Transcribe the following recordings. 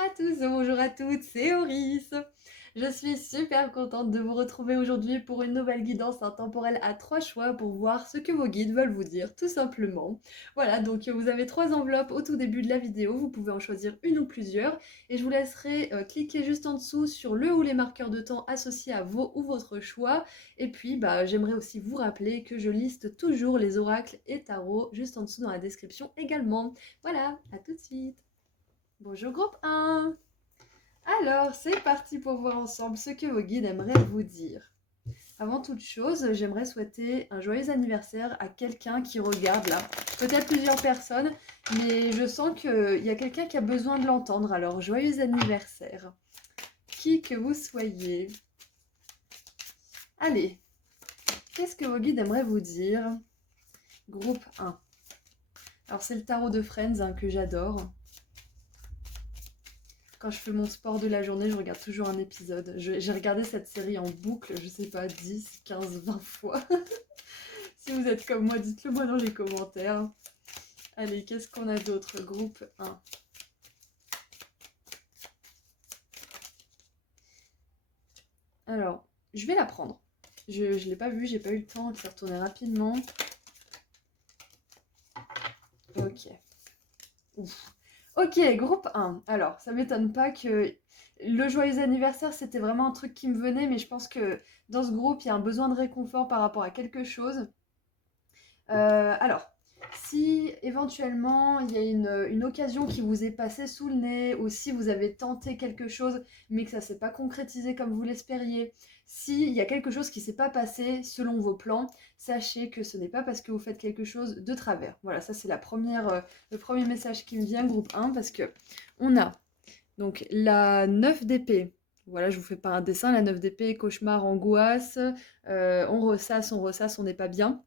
à tous, bonjour à toutes, c'est Auris. Je suis super contente de vous retrouver aujourd'hui pour une nouvelle guidance intemporelle à 3 choix pour voir ce que vos guides veulent vous dire, tout simplement. Voilà, donc vous avez 3 enveloppes au tout début de la vidéo, vous pouvez en choisir une ou plusieurs, et je vous laisserai cliquer juste en dessous sur le ou les marqueurs de temps associés à vos ou votre choix. Et puis, j'aimerais aussi vous rappeler que je liste toujours les oracles et tarots juste en dessous dans la description également. Voilà, à tout de suite. Bonjour groupe 1. Alors, c'est parti pour voir ensemble ce que vos guides aimeraient vous dire. Avant toute chose, j'aimerais souhaiter un joyeux anniversaire à quelqu'un qui regarde là. Peut-être plusieurs personnes, mais je sens qu'il y a quelqu'un qui a besoin de l'entendre. Alors, joyeux anniversaire. Qui que vous soyez. Allez, qu'est-ce que vos guides aimeraient vous dire? Groupe 1. Alors, c'est le tarot de Friends que j'adore. Quand je fais mon sport de la journée, je regarde toujours un épisode. J'ai regardé cette série en boucle, je sais pas, 10, 15, 20 fois. Si vous êtes comme moi, dites-le moi dans les commentaires. Allez, qu'est-ce qu'on a d'autre? Groupe 1. Alors, je vais la prendre. Je ne l'ai pas vue, j'ai pas eu le temps, elle s'est retournée rapidement. Ok. Ouf. Ok, groupe 1. Alors, ça m'étonne pas que le joyeux anniversaire, c'était vraiment un truc qui me venait, mais je pense que dans ce groupe, il y a un besoin de réconfort par rapport à quelque chose. Alors, si éventuellement il y a une occasion qui vous est passée sous le nez, ou si vous avez tenté quelque chose mais que ça ne s'est pas concrétisé comme vous l'espériez, s'il y a quelque chose qui ne s'est pas passé selon vos plans, sachez que ce n'est pas parce que vous faites quelque chose de travers. Voilà, ça c'est le premier message qui me vient, groupe 1, parce que on a donc la 9 d'épée. Voilà, je vous fais pas un dessin, la 9 d'épée, cauchemar, angoisse, on ressasse, on n'est pas bien.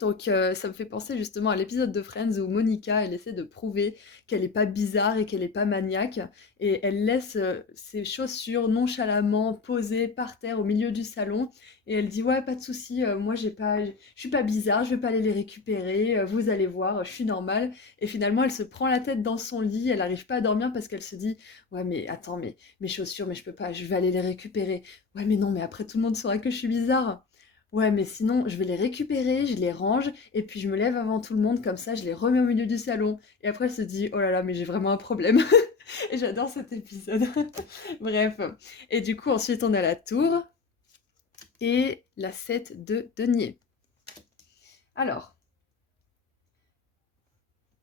Donc ça me fait penser justement à l'épisode de Friends où Monica, elle essaie de prouver qu'elle n'est pas bizarre et qu'elle n'est pas maniaque. Et elle laisse ses chaussures nonchalamment posées par terre au milieu du salon. Et elle dit, ouais, pas de souci, moi je suis pas bizarre, je vais pas aller les récupérer, vous allez voir, je suis normale. Et finalement, elle se prend la tête dans son lit, elle n'arrive pas à dormir parce qu'elle se dit, ouais, mais attends, mais mes chaussures, mais je peux pas, je vais aller les récupérer. Ouais, mais non, mais après tout le monde saura que je suis bizarre. Ouais, mais sinon, je vais les récupérer, je les range, et puis je me lève avant tout le monde, comme ça, je les remets au milieu du salon. Et après, elle se dit, oh là là, mais j'ai vraiment un problème. Et j'adore cet épisode. Bref. Et du coup, ensuite, on a la tour et la 7 de denier. Alors,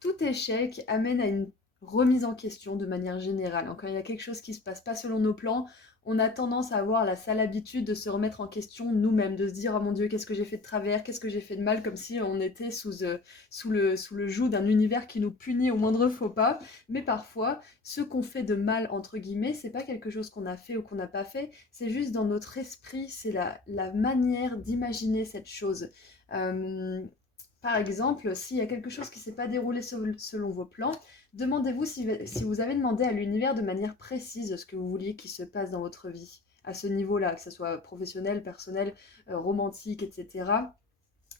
tout échec amène à une remise en question de manière générale. Quand il y a quelque chose qui ne se passe pas selon nos plans, on a tendance à avoir la sale habitude de se remettre en question nous-mêmes, de se dire oh mon Dieu, qu'est-ce que j'ai fait de travers, qu'est-ce que j'ai fait de mal, comme si on était sous le joug d'un univers qui nous punit au moindre faux pas. Mais parfois, ce qu'on fait de mal, entre guillemets, c'est pas quelque chose qu'on a fait ou qu'on n'a pas fait, c'est juste dans notre esprit, c'est la manière d'imaginer cette chose. Euh, Par exemple, s'il y a quelque chose qui ne s'est pas déroulé selon vos plans, demandez-vous si vous avez demandé à l'univers de manière précise ce que vous vouliez qu'il se passe dans votre vie, à ce niveau-là, que ce soit professionnel, personnel, romantique, etc.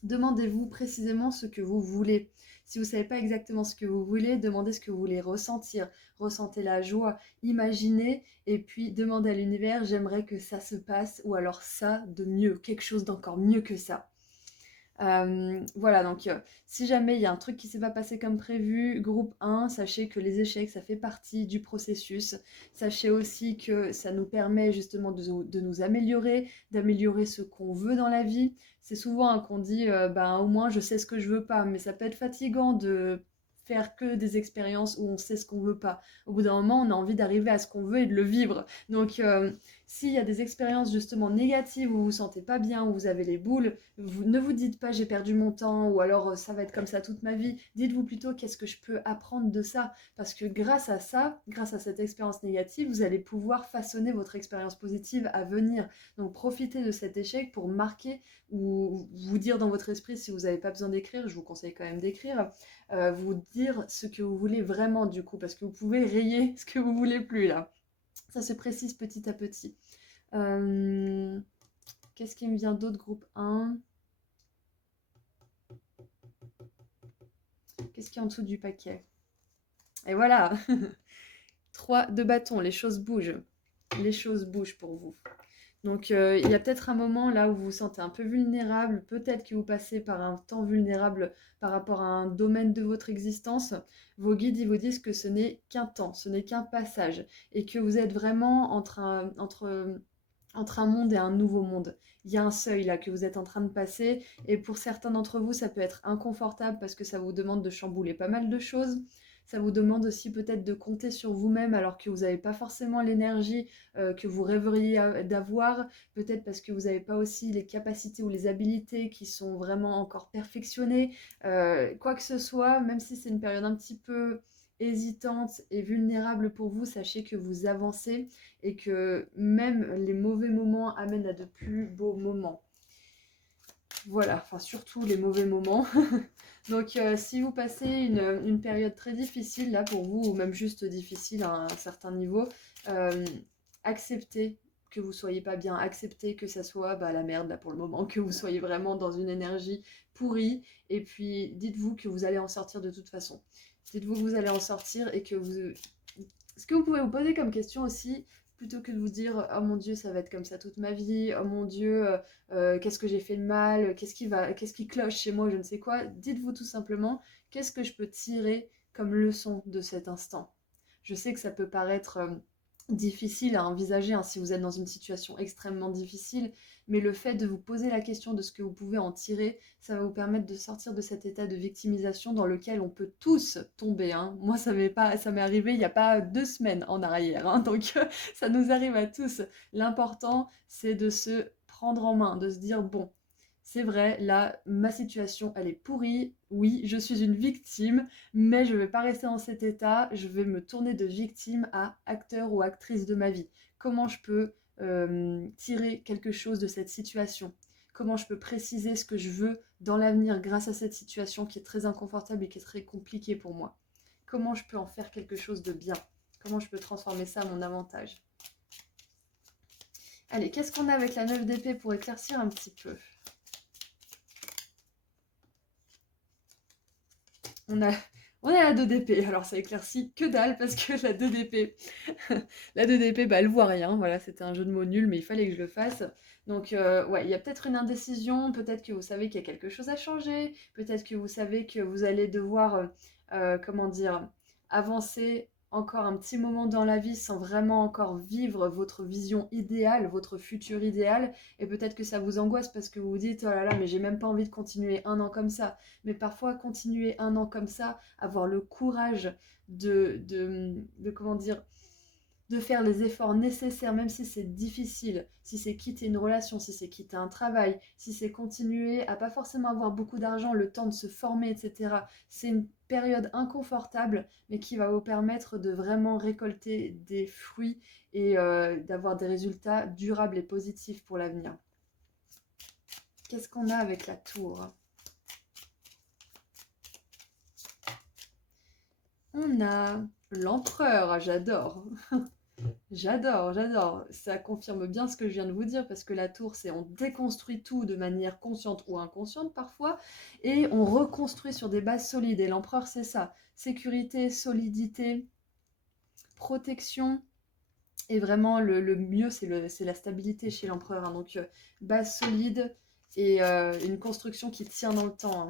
Demandez-vous précisément ce que vous voulez. Si vous ne savez pas exactement ce que vous voulez, demandez ce que vous voulez ressentir. Ressentez la joie, imaginez, et puis demandez à l'univers, j'aimerais que ça se passe, ou alors ça de mieux, quelque chose d'encore mieux que ça. Voilà, donc si jamais il y a un truc qui s'est pas passé comme prévu, groupe 1, sachez que les échecs, ça fait partie du processus. Sachez aussi que ça nous permet justement de nous améliorer, d'améliorer ce qu'on veut dans la vie. C'est souvent qu'on dit, au moins je sais ce que je veux pas, mais ça peut être fatigant de faire que des expériences où on sait ce qu'on veut pas. Au bout d'un moment, on a envie d'arriver à ce qu'on veut et de le vivre. Donc, s'il y a des expériences justement négatives où vous vous sentez pas bien, où vous avez les boules, ne vous dites pas j'ai perdu mon temps ou alors ça va être comme ça toute ma vie. Dites-vous plutôt qu'est-ce que je peux apprendre de ça. Parce que grâce à ça, grâce à cette expérience négative, vous allez pouvoir façonner votre expérience positive à venir. Donc profitez de cet échec pour marquer ou vous dire dans votre esprit, si vous n'avez pas besoin d'écrire, je vous conseille quand même d'écrire, vous dire ce que vous voulez vraiment du coup, parce que vous pouvez rayer ce que vous voulez plus là. Ça se précise petit à petit. Qu'est-ce qui me vient d'autre, groupe 1? Qu'est-ce qui est en dessous du paquet? Et voilà. 3 de bâton, les choses bougent. Les choses bougent pour vous. Donc, il y a peut-être un moment là où vous vous sentez un peu vulnérable, peut-être que vous passez par un temps vulnérable par rapport à un domaine de votre existence. Vos guides, ils vous disent que ce n'est qu'un temps, ce n'est qu'un passage, et que vous êtes vraiment entre un monde et un nouveau monde. Il y a un seuil là que vous êtes en train de passer, et pour certains d'entre vous, ça peut être inconfortable parce que ça vous demande de chambouler pas mal de choses. Ça vous demande aussi peut-être de compter sur vous-même alors que vous n'avez pas forcément l'énergie que vous rêveriez d'avoir, peut-être parce que vous n'avez pas aussi les capacités ou les habilités qui sont vraiment encore perfectionnées. Quoi que ce soit, même si c'est une période un petit peu hésitante et vulnérable pour vous, sachez que vous avancez et que même les mauvais moments amènent à de plus beaux moments. Voilà, enfin surtout les mauvais moments. Donc si vous passez une période très difficile là pour vous, ou même juste difficile à un certain niveau, acceptez que vous soyez pas bien, acceptez que ça soit la merde là pour le moment, que vous soyez vraiment dans une énergie pourrie, et puis dites-vous que vous allez en sortir de toute façon. Dites-vous que vous allez en sortir et que vous... Ce que vous pouvez vous poser comme question aussi, plutôt que de vous dire « Oh mon Dieu, ça va être comme ça toute ma vie. Oh mon Dieu, qu'est-ce que j'ai fait de mal? Qu'est-ce qui cloche chez moi? Je ne sais quoi. » Dites-vous tout simplement « Qu'est-ce que je peux tirer comme leçon de cet instant ?» Je sais que ça peut paraître difficile à envisager si vous êtes dans une situation extrêmement difficile, mais le fait de vous poser la question de ce que vous pouvez en tirer, ça va vous permettre de sortir de cet état de victimisation dans lequel on peut tous tomber. Moi, ça m'est arrivé il n'y a pas 2 semaines en arrière, donc ça nous arrive à tous. L'important, c'est de se prendre en main, de se dire, bon, c'est vrai, là, ma situation, elle est pourrie. Oui, je suis une victime, mais je ne vais pas rester dans cet état. Je vais me tourner de victime à acteur ou actrice de ma vie. Comment je peux tirer quelque chose de cette situation? Comment je peux préciser ce que je veux dans l'avenir grâce à cette situation qui est très inconfortable et qui est très compliquée pour moi? Comment je peux en faire quelque chose de bien? Comment je peux transformer ça à mon avantage? Allez, qu'est-ce qu'on a avec la 9 d'épée pour éclaircir un petit peu? On a la 2 d'épée. Alors ça éclaircit que dalle parce que la 2 d'épée, la 2 d'épée, elle voit rien. Voilà, c'était un jeu de mots nul, mais il fallait que je le fasse. Donc ouais, il y a peut-être une indécision, peut-être que vous savez qu'il y a quelque chose à changer, peut-être que vous savez que vous allez devoir, comment dire, avancer encore un petit moment dans la vie sans vraiment encore vivre votre vision idéale, votre futur idéal, et peut-être que ça vous angoisse parce que vous vous dites, oh là là, mais j'ai même pas envie de continuer un an comme ça. Mais parfois, continuer un an comme ça, avoir le courage comment dire, de faire les efforts nécessaires, même si c'est difficile, si c'est quitter une relation, si c'est quitter un travail, si c'est continuer à pas forcément avoir beaucoup d'argent, le temps de se former, etc. C'est une période inconfortable, mais qui va vous permettre de vraiment récolter des fruits et d'avoir des résultats durables et positifs pour l'avenir. Qu'est-ce qu'on a avec la tour ? On a l'empereur, j'adore. J'adore. Ça confirme bien ce que je viens de vous dire parce que la tour, c'est on déconstruit tout de manière consciente ou inconsciente parfois et on reconstruit sur des bases solides. Et l'empereur, c'est ça. Sécurité, solidité, protection. Et vraiment, le mieux, c'est la stabilité chez l'empereur. Donc, base solide et une construction qui tient dans le temps.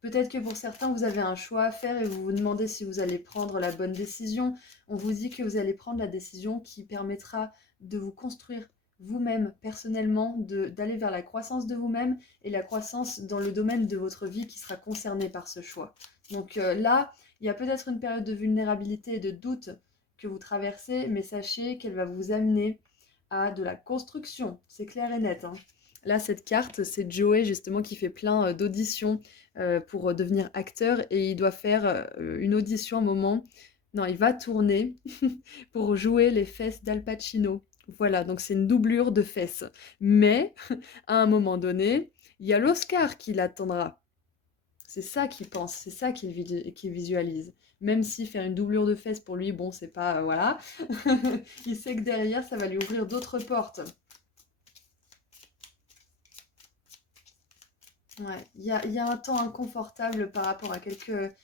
Peut-être que pour certains, vous avez un choix à faire et vous vous demandez si vous allez prendre la bonne décision. On vous dit que vous allez prendre la décision qui permettra de vous construire vous-même personnellement, d'aller vers la croissance de vous-même et la croissance dans le domaine de votre vie qui sera concerné par ce choix. Donc là, il y a peut-être une période de vulnérabilité et de doute que vous traversez, mais sachez qu'elle va vous amener à de la construction. C'est clair et net. Là, cette carte, c'est Joey justement qui fait plein d'auditions pour devenir acteur et il doit faire une audition à un moment. Non, il va tourner pour jouer les fesses d'Al Pacino. Voilà, donc c'est une doublure de fesses. Mais à un moment donné, il y a l'Oscar qui l'attendra. C'est ça qu'il pense, c'est ça qu'il visualise. Même si faire une doublure de fesses pour lui, bon, c'est pas... voilà. Il sait que derrière, ça va lui ouvrir d'autres portes. Ouais, il y a un temps inconfortable par rapport à quelques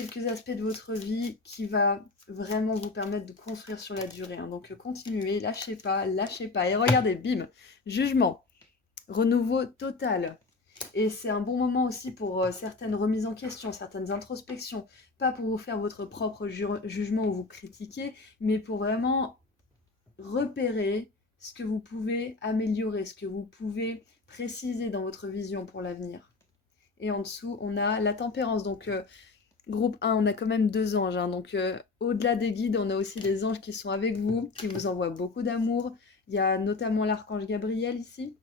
quelques aspects de votre vie qui va vraiment vous permettre de construire sur la durée. Hein. Donc continuez, lâchez pas, lâchez pas. Et regardez, bim, jugement, renouveau total. Et c'est un bon moment aussi pour certaines remises en question, certaines introspections. Pas pour vous faire votre propre jugement ou vous critiquer, mais pour vraiment repérer ce que vous pouvez améliorer, ce que vous pouvez préciser dans votre vision pour l'avenir. Et en dessous, on a la tempérance. Donc, groupe 1, on a quand même 2 anges. Hein. Donc, au-delà des guides, on a aussi des anges qui sont avec vous, qui vous envoient beaucoup d'amour. Il y a notamment l'archange Gabriel ici.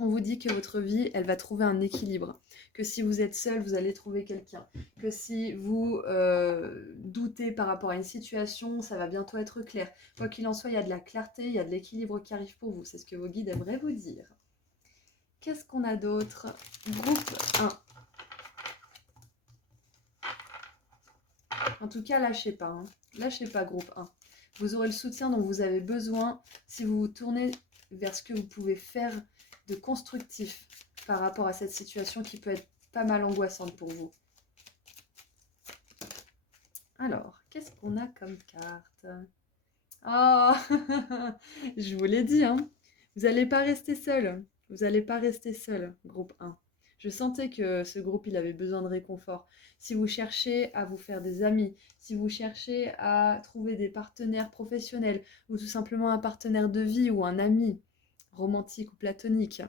On vous dit que votre vie, elle va trouver un équilibre. Que si vous êtes seul, vous allez trouver quelqu'un. Que si vous doutez par rapport à une situation, ça va bientôt être clair. Quoi qu'il en soit, il y a de la clarté, il y a de l'équilibre qui arrive pour vous. C'est ce que vos guides aimeraient vous dire. Qu'est-ce qu'on a d'autre? Groupe 1. En tout cas, lâchez pas. Hein. Lâchez pas, groupe 1. Vous aurez le soutien dont vous avez besoin si vous vous tournez vers ce que vous pouvez faire de constructif par rapport à cette situation qui peut être pas mal angoissante pour vous. Alors, qu'est-ce qu'on a comme carte? Oh, je vous l'ai dit, hein. Vous n'allez pas rester seul. Vous n'allez pas rester seul, groupe 1. Je sentais que ce groupe, il avait besoin de réconfort. Si vous cherchez à vous faire des amis, si vous cherchez à trouver des partenaires professionnels, ou tout simplement un partenaire de vie ou un ami, romantique ou platonique,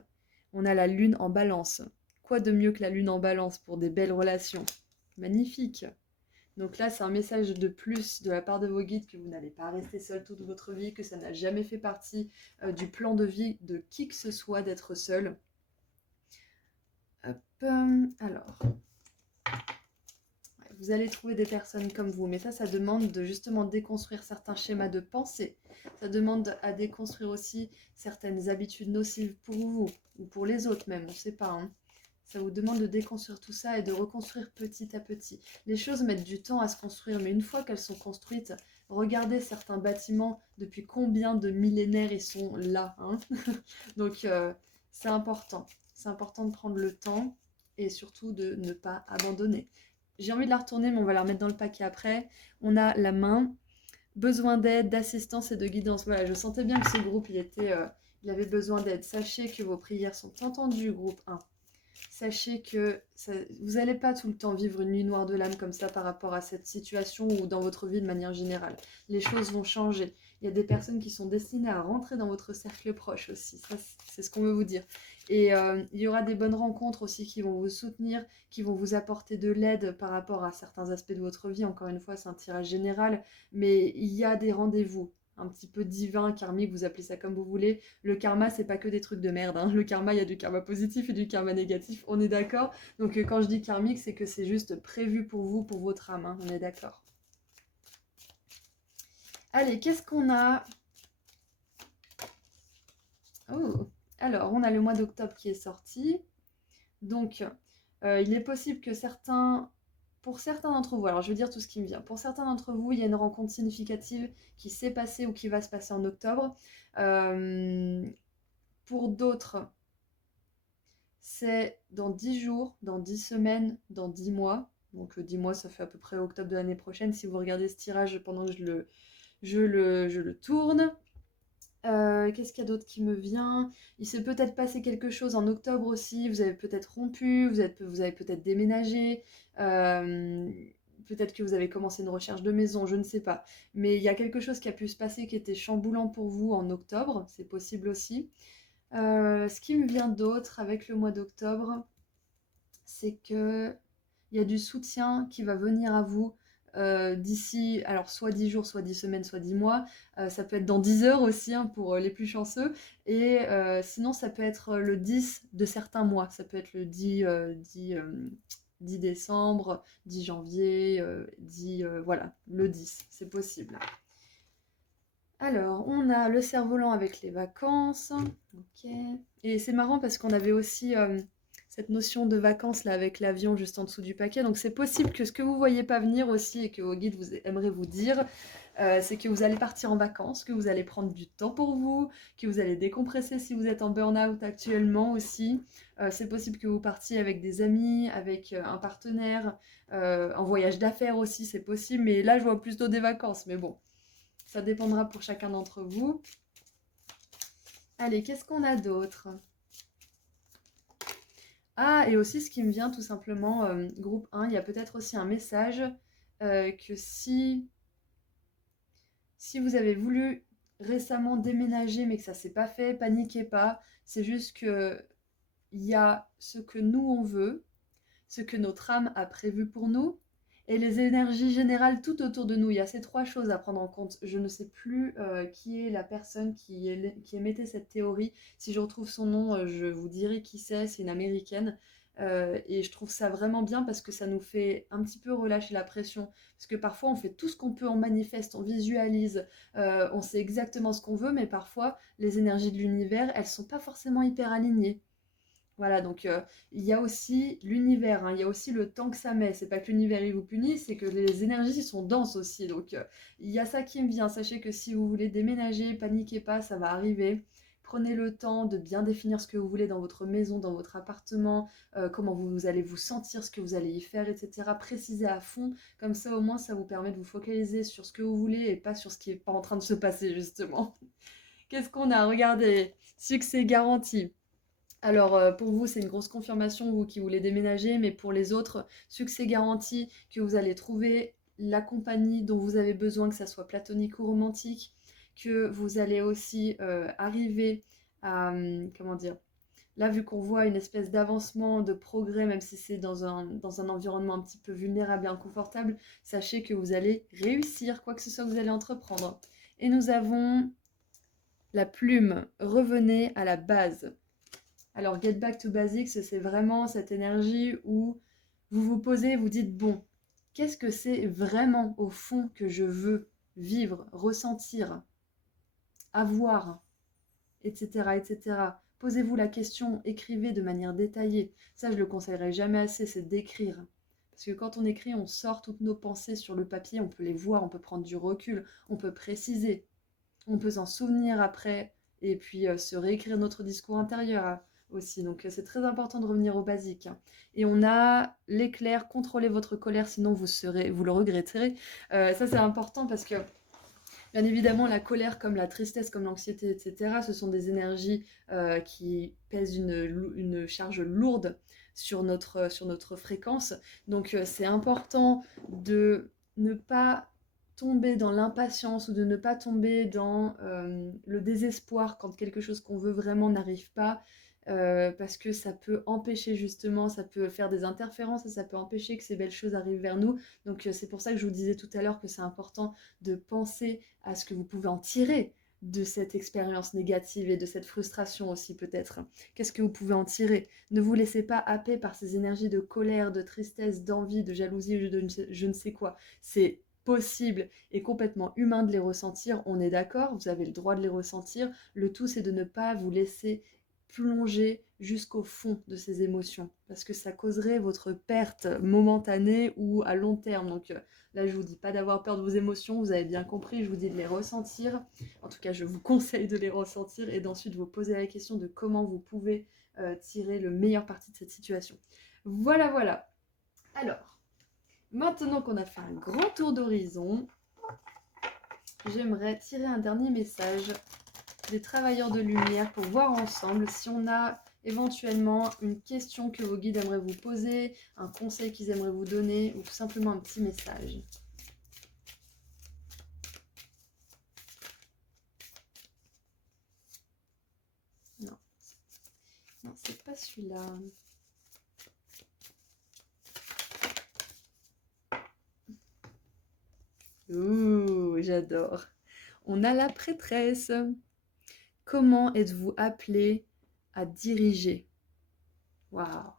on a la lune en balance. Quoi de mieux que la lune en balance pour des belles relations? Magnifique! Donc là, c'est un message de plus de la part de vos guides que vous n'allez pas rester seul toute votre vie, que ça n'a jamais fait partie du plan de vie de qui que ce soit d'être seul. Hop, alors, ouais, vous allez trouver des personnes comme vous, mais ça demande de justement déconstruire certains schémas de pensée. Ça demande à déconstruire aussi certaines habitudes nocives pour vous, ou pour les autres même, on ne sait pas, hein. Ça vous demande de déconstruire tout ça et de reconstruire petit à petit. Les choses mettent du temps à se construire, mais une fois qu'elles sont construites, regardez certains bâtiments, depuis combien de millénaires ils sont là. Hein. Donc c'est important. C'est important de prendre le temps et surtout de ne pas abandonner. J'ai envie de la retourner, mais on va la remettre dans le paquet après. On a la main, besoin d'aide, d'assistance et de guidance. Voilà, je sentais bien que ce groupe, il avait besoin d'aide. Sachez que vos prières sont entendues, groupe 1. Sachez que vous n'allez pas tout le temps vivre une nuit noire de l'âme comme ça par rapport à cette situation ou dans votre vie de manière générale. Les choses vont changer. Il y a des personnes qui sont destinées à rentrer dans votre cercle proche aussi. Ça, c'est ce qu'on veut vous dire. Et il y aura des bonnes rencontres aussi qui vont vous soutenir, qui vont vous apporter de l'aide par rapport à certains aspects de votre vie. Encore une fois, c'est un tirage général, mais il y a des rendez-vous un petit peu divin, karmique, vous appelez ça comme vous voulez. Le karma, c'est pas que des trucs de merde. Hein. Le karma, il y a du karma positif et du karma négatif, on est d'accord. Donc quand je dis karmique, c'est que c'est juste prévu pour vous, pour votre âme, hein. On est d'accord. Allez, qu'est-ce qu'on a? Oh, alors, on a le mois d'octobre qui est sorti. Donc, il est possible que pour certains d'entre vous, alors je vais dire tout ce qui me vient, pour certains d'entre vous, il y a une rencontre significative qui s'est passée ou qui va se passer en octobre. Pour d'autres, c'est dans 10 jours, dans 10 semaines, dans 10 mois. Donc 10 mois, ça fait à peu près octobre de l'année prochaine. Si vous regardez ce tirage pendant que je le tourne. Qu'est-ce qu'il y a d'autre qui me vient? Il s'est peut-être passé quelque chose en octobre aussi. Vous avez peut-être rompu, vous avez peut-être déménagé. Peut-être que vous avez commencé une recherche de maison, je ne sais pas. Mais il y a quelque chose qui a pu se passer qui était chamboulant pour vous en octobre. C'est possible aussi. Ce qui me vient d'autre avec le mois d'octobre, c'est que il y a du soutien qui va venir à vous d'ici, alors soit 10 jours, soit 10 semaines, soit 10 mois. Ça peut être dans 10 heures aussi, hein, pour les plus chanceux. Et sinon, ça peut être le 10 de certains mois. Ça peut être le 10 décembre, 10 janvier, voilà, le 10, c'est possible. Alors, on a le cerf-volant avec les vacances. Ok. Et c'est marrant parce qu'on avait aussi cette notion de vacances là avec l'avion juste en dessous du paquet. Donc c'est possible que ce que vous voyez pas venir aussi et que vos guides aimeraient vous dire, C'est que vous allez partir en vacances, que vous allez prendre du temps pour vous, que vous allez décompresser si vous êtes en burn-out actuellement aussi. C'est possible que vous partiez avec des amis, avec un partenaire, en voyage d'affaires aussi, c'est possible. Mais là, je vois plutôt des vacances. Mais bon, ça dépendra pour chacun d'entre vous. Allez, qu'est-ce qu'on a d'autre? Ah, et aussi ce qui me vient tout simplement, groupe 1, il y a peut-être aussi un message que si vous avez voulu récemment déménager mais que ça s'est pas fait, paniquez pas. C'est juste que il y a ce que nous on veut, ce que notre âme a prévu pour nous, et les énergies générales tout autour de nous. Il y a ces trois choses à prendre en compte. Je ne sais plus qui est la personne qui émettait cette théorie. Si je retrouve son nom, je vous dirai qui c'est une américaine. Et je trouve ça vraiment bien parce que ça nous fait un petit peu relâcher la pression. Parce que parfois on fait tout ce qu'on peut, on manifeste, on visualise, on sait exactement ce qu'on veut, mais parfois les énergies de l'univers, elles sont pas forcément hyper alignées. Voilà, donc il y a aussi l'univers, hein, il y a aussi le temps que ça met. C'est pas que l'univers il vous punit, c'est que les énergies sont denses aussi. Donc il y a ça qui me vient. Sachez que si vous voulez déménager, paniquez pas, ça va arriver. Prenez le temps de bien définir ce que vous voulez dans votre maison, dans votre appartement, comment vous allez vous sentir, ce que vous allez y faire, etc. Précisez à fond, comme ça au moins ça vous permet de vous focaliser sur ce que vous voulez et pas sur ce qui est pas en train de se passer justement. Qu'est-ce qu'on a? Regardez, succès garanti. Alors, pour vous, c'est une grosse confirmation, vous qui voulez déménager, mais pour les autres, succès garanti que vous allez trouver la compagnie dont vous avez besoin, que ça soit platonique ou romantique, que vous allez aussi arriver à, comment dire, là, vu qu'on voit une espèce d'avancement, de progrès, même si c'est dans un environnement un petit peu vulnérable et inconfortable, sachez que vous allez réussir, quoi que ce soit que vous allez entreprendre. Et nous avons la plume, revenez à la base. Alors, Get Back to Basics, c'est vraiment cette énergie où vous vous posez, vous dites, bon, qu'est-ce que c'est vraiment au fond que je veux vivre, ressentir, avoir, etc., etc. Posez-vous la question, écrivez de manière détaillée. Ça, je le conseillerais jamais assez, c'est d'écrire. Parce que quand on écrit, on sort toutes nos pensées sur le papier, on peut les voir, on peut prendre du recul, on peut préciser, on peut s'en souvenir après, et puis se réécrire notre discours intérieur aussi. Donc c'est très important de revenir aux basiques. Et on a l'éclair, contrôlez votre colère, sinon vous le regretterez. Ça c'est important parce que bien évidemment la colère comme la tristesse, comme l'anxiété, etc., ce sont des énergies qui pèsent une charge lourde sur notre fréquence. Donc c'est important de ne pas tomber dans l'impatience ou de ne pas tomber dans le désespoir quand quelque chose qu'on veut vraiment n'arrive pas, parce que ça peut empêcher justement, ça peut faire des interférences et ça peut empêcher que ces belles choses arrivent vers nous. Donc c'est pour ça que je vous disais tout à l'heure que c'est important de penser à ce que vous pouvez en tirer de cette expérience négative et de cette frustration aussi peut-être. Qu'est-ce que vous pouvez en tirer? Ne vous laissez pas happer par ces énergies de colère, de tristesse, d'envie, de jalousie ou de je ne sais quoi. C'est possible et complètement humain de les ressentir, on est d'accord, vous avez le droit de les ressentir. Le tout, c'est de ne pas vous laisser plonger jusqu'au fond de ces émotions, parce que ça causerait votre perte momentanée ou à long terme. Donc là, je vous dis pas d'avoir peur de vos émotions, vous avez bien compris, je vous dis de les ressentir. En tout cas, je vous conseille de les ressentir et d'ensuite vous poser la question de comment vous pouvez tirer le meilleur parti de cette situation. Voilà, voilà. Alors, maintenant qu'on a fait un grand tour d'horizon, j'aimerais tirer un dernier message des travailleurs de lumière pour voir ensemble si on a éventuellement une question que vos guides aimeraient vous poser, un conseil qu'ils aimeraient vous donner ou tout simplement un petit message. Non, non, c'est pas celui-là. Ouh, j'adore. On a la prêtresse. Comment êtes-vous appelé à diriger? Waouh.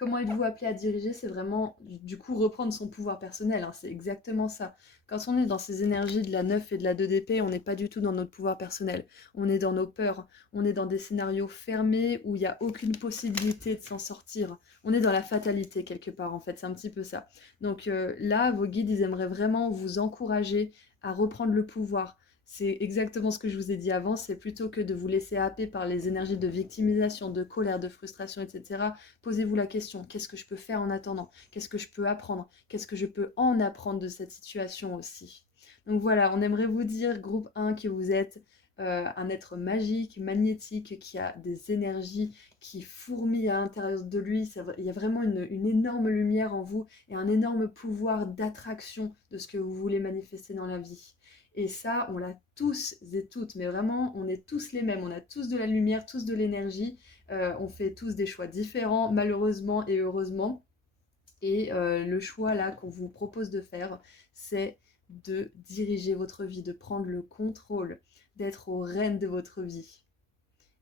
Comment êtes-vous appelé à diriger? C'est vraiment, du coup, reprendre son pouvoir personnel, hein, c'est exactement ça. Quand on est dans ces énergies de la 9 et de la 2 d'épée, on n'est pas du tout dans notre pouvoir personnel. On est dans nos peurs, on est dans des scénarios fermés où il n'y a aucune possibilité de s'en sortir. On est dans la fatalité quelque part, en fait, c'est un petit peu ça. Donc là, vos guides, ils aimeraient vraiment vous encourager à reprendre le pouvoir. C'est exactement ce que je vous ai dit avant, c'est plutôt que de vous laisser happer par les énergies de victimisation, de colère, de frustration, etc. Posez-vous la question, qu'est-ce que je peux faire en attendant? Qu'est-ce que je peux apprendre? Qu'est-ce que je peux en apprendre de cette situation aussi? Donc voilà, on aimerait vous dire, groupe 1, que vous êtes un être magique, magnétique, qui a des énergies qui fourmillent à l'intérieur de lui. Il y a vraiment une énorme lumière en vous et un énorme pouvoir d'attraction de ce que vous voulez manifester dans la vie. Et ça, on l'a tous et toutes, mais vraiment, on est tous les mêmes, on a tous de la lumière, tous de l'énergie, on fait tous des choix différents, malheureusement et heureusement. Et le choix là qu'on vous propose de faire, c'est de diriger votre vie, de prendre le contrôle, d'être aux rênes de votre vie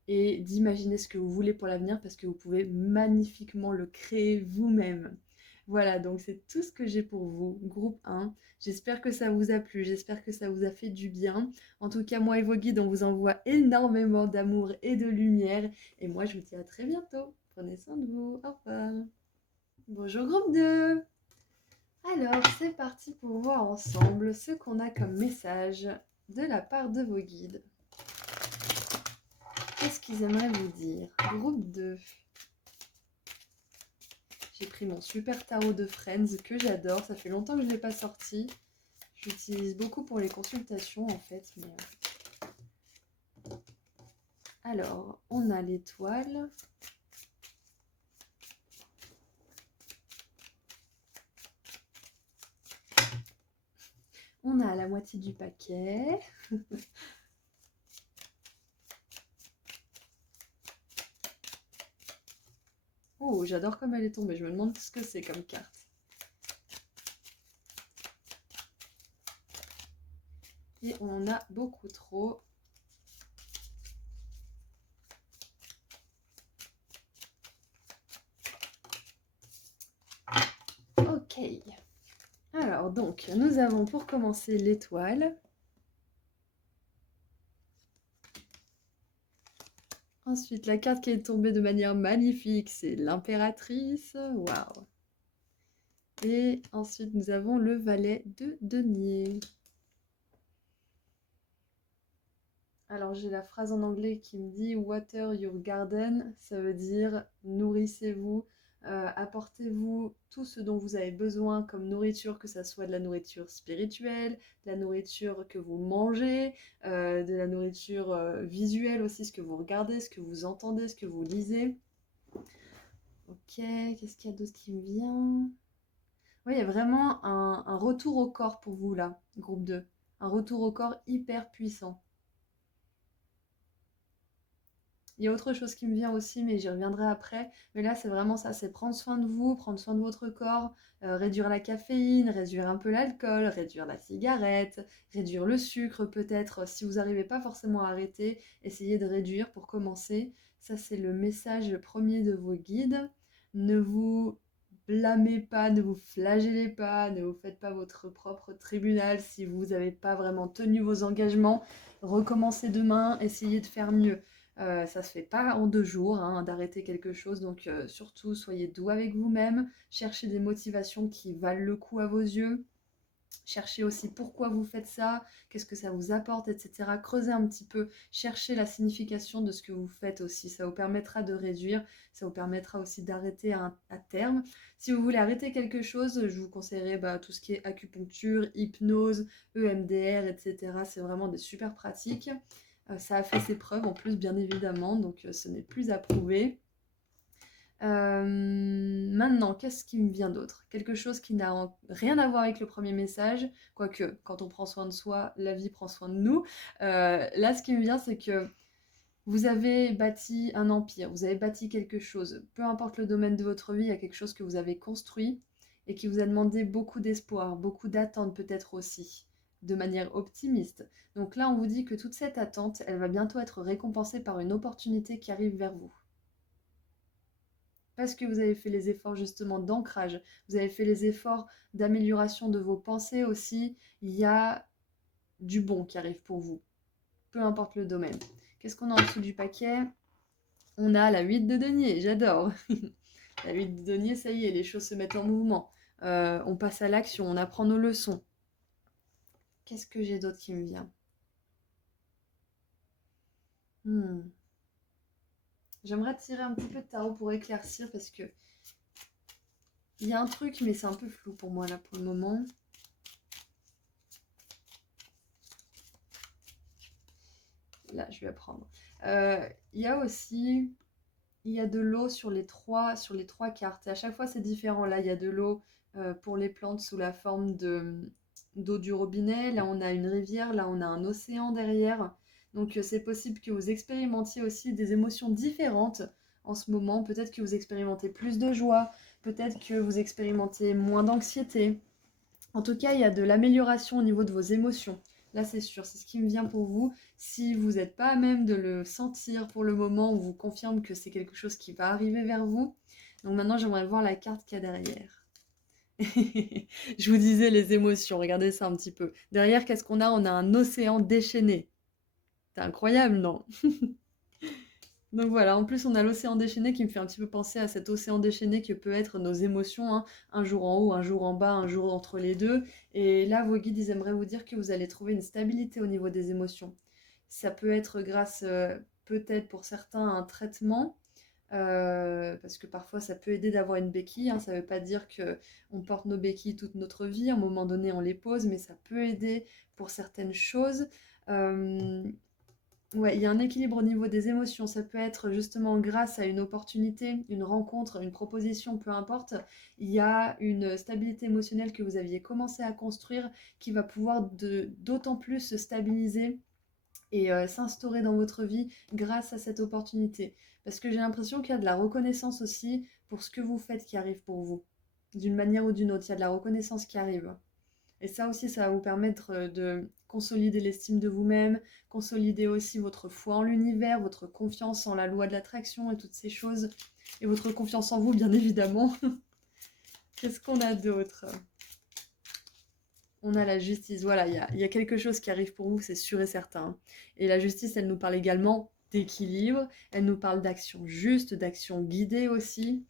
et d'imaginer ce que vous voulez pour l'avenir parce que vous pouvez magnifiquement le créer vous-même. Voilà, donc c'est tout ce que j'ai pour vous, groupe 1. J'espère que ça vous a plu, j'espère que ça vous a fait du bien. En tout cas, moi et vos guides, on vous envoie énormément d'amour et de lumière. Et moi, je vous dis à très bientôt. Prenez soin de vous. Au revoir. Bonjour groupe 2. Alors, c'est parti pour voir ensemble ce qu'on a comme message de la part de vos guides. Qu'est-ce qu'ils aimeraient vous dire? Groupe 2. J'ai pris mon super tarot de Friends que j'adore. Ça fait longtemps que je ne l'ai pas sorti. J'utilise beaucoup pour les consultations en fait. Mais... Alors, on a l'étoile. On a la moitié du paquet. Oh, j'adore comme elle est tombée. Je me demande ce que c'est comme carte. Et on en a beaucoup trop. Ok. Alors donc, nous avons pour commencer l'étoile. Ensuite, la carte qui est tombée de manière magnifique, c'est l'impératrice. Waouh! Et ensuite, nous avons le valet de denier. Alors, j'ai la phrase en anglais qui me dit « Water your garden ». Ça veut dire « Nourrissez-vous, apportez-vous tout ce dont vous avez besoin comme nourriture, que ça soit de la nourriture spirituelle, de la nourriture que vous mangez, de la nourriture visuelle aussi, ce que vous regardez, ce que vous entendez, ce que vous lisez. » Ok, qu'est-ce qu'il y a d'autre qui me vient? Oui, il y a vraiment un retour au corps pour vous là, groupe 2. Un retour au corps hyper puissant. Il y a autre chose qui me vient aussi, mais j'y reviendrai après. Mais là, c'est vraiment ça, c'est prendre soin de vous, prendre soin de votre corps, réduire la caféine, réduire un peu l'alcool, réduire la cigarette, réduire le sucre peut-être. Si vous n'arrivez pas forcément à arrêter, essayez de réduire pour commencer. Ça, c'est le message premier de vos guides. Ne vous blâmez pas, ne vous flagellez pas, ne vous faites pas votre propre tribunal si vous n'avez pas vraiment tenu vos engagements. Recommencez demain, essayez de faire mieux. Ça se fait pas en 2 jours hein, d'arrêter quelque chose, donc surtout soyez doux avec vous-même, cherchez des motivations qui valent le coup à vos yeux, cherchez aussi pourquoi vous faites ça, qu'est-ce que ça vous apporte, etc. Creusez un petit peu, cherchez la signification de ce que vous faites aussi, ça vous permettra de réduire, ça vous permettra aussi d'arrêter à terme. Si vous voulez arrêter quelque chose, je vous conseillerais tout ce qui est acupuncture, hypnose, EMDR, etc. C'est vraiment des super pratiques. Ça a fait ses preuves en plus, bien évidemment, donc ce n'est plus à prouver. Maintenant, qu'est-ce qui me vient d'autre? Quelque chose qui n'a rien à voir avec le premier message, quoique quand on prend soin de soi, la vie prend soin de nous. Là, ce qui me vient, c'est que vous avez bâti un empire, vous avez bâti quelque chose. Peu importe le domaine de votre vie, il y a quelque chose que vous avez construit et qui vous a demandé beaucoup d'espoir, beaucoup d'attente peut-être aussi, de manière optimiste. Donc là, on vous dit que toute cette attente, elle va bientôt être récompensée par une opportunité qui arrive vers vous. parce que vous avez fait les efforts justement d'ancrage, vous avez fait les efforts d'amélioration de vos pensées aussi, il y a du bon qui arrive pour vous, peu importe le domaine. Qu'est-ce qu'on a en dessous du paquet? On a la 8 de denier, j'adore. La 8 de denier, ça y est, les choses se mettent en mouvement. On passe à l'action, on apprend nos leçons. Qu'est-ce que j'ai d'autre qui me vient? J'aimerais tirer un petit peu de tarot pour éclaircir parce que il y a un truc, mais c'est un peu flou pour moi là pour le moment. Là, je vais apprendre. Il y a aussi, il y a de l'eau sur les trois cartes. Et à chaque fois, c'est différent. Là, il y a de l'eau pour les plantes sous la forme d'eau du robinet. Là, on a une rivière. Là, on a un océan derrière. Donc, c'est possible que vous expérimentiez aussi des émotions différentes en ce moment. Peut-être que vous expérimentez plus de joie. Peut-être que vous expérimentez moins d'anxiété. En tout cas, il y a de l'amélioration au niveau de vos émotions. Là, c'est sûr, c'est ce qui me vient pour vous. Si vous n'êtes pas à même de le sentir pour le moment, on vous confirme que c'est quelque chose qui va arriver vers vous. Donc maintenant, j'aimerais voir la carte qu'il y a derrière. Je vous disais les émotions, regardez ça un petit peu. Derrière, qu'est-ce qu'on a? On a un océan déchaîné. C'est incroyable, non? Donc voilà, en plus on a l'océan déchaîné qui me fait un petit peu penser à cet océan déchaîné que peut être nos émotions, hein. Un jour en haut, un jour en bas, un jour entre les deux. Et là, vos guides, ils aimeraient vous dire que vous allez trouver une stabilité au niveau des émotions. Ça peut être grâce, peut-être pour certains, à un traitement, parce que parfois ça peut aider d'avoir une béquille, hein. Ça ne veut pas dire que on porte nos béquilles toute notre vie, à un moment donné on les pose, mais ça peut aider pour certaines choses. Euh, Ouais, il y a un équilibre au niveau des émotions. Ça peut être justement grâce à une opportunité, une rencontre, une proposition, peu importe. Il y a une stabilité émotionnelle que vous aviez commencé à construire qui va pouvoir d'autant plus se stabiliser et s'instaurer dans votre vie grâce à cette opportunité. Parce que j'ai l'impression qu'il y a de la reconnaissance aussi pour ce que vous faites qui arrive pour vous. D'une manière ou d'une autre, il y a de la reconnaissance qui arrive. Et ça aussi, ça va vous permettre de consolider l'estime de vous-même, consolider aussi votre foi en l'univers, votre confiance en la loi de l'attraction et toutes ces choses. Et votre confiance en vous, bien évidemment. Qu'est-ce qu'on a d'autre? On a la justice. Voilà, il y a quelque chose qui arrive pour vous, c'est sûr et certain. Et la justice, elle nous parle également d'équilibre, elle nous parle d'action juste, d'action guidée aussi.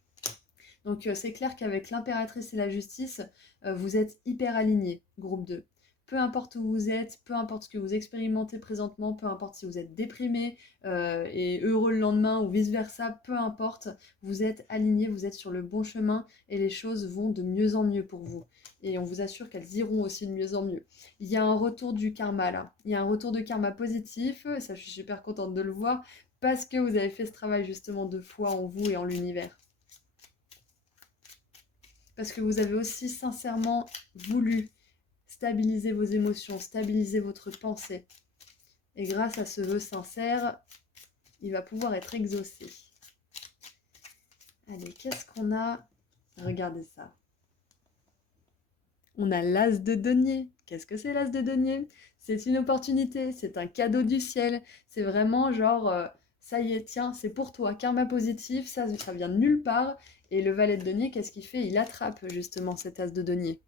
Donc c'est clair qu'avec l'impératrice et la justice, vous êtes hyper alignés, groupe 2. Peu importe où vous êtes, peu importe ce que vous expérimentez présentement, peu importe si vous êtes déprimé et heureux le lendemain ou vice-versa, peu importe, vous êtes alignés, vous êtes sur le bon chemin et les choses vont de mieux en mieux pour vous. Et on vous assure qu'elles iront aussi de mieux en mieux. Il y a un retour du karma là, il y a un retour de karma positif, et ça je suis super contente de le voir, parce que vous avez fait ce travail justement de foi en vous et en l'univers. Parce que vous avez aussi sincèrement voulu stabiliser vos émotions, stabiliser votre pensée. Et grâce à ce vœu sincère, il va pouvoir être exaucé. Allez, qu'est-ce qu'on a? Regardez ça. On a l'as de denier. Qu'est-ce que c'est l'as de denier? C'est une opportunité, c'est un cadeau du ciel. C'est vraiment genre, ça y est, tiens, c'est pour toi, karma positif, ça vient de nulle part. Et le valet de denier, qu'est-ce qu'il fait? Il attrape justement cet as de denier.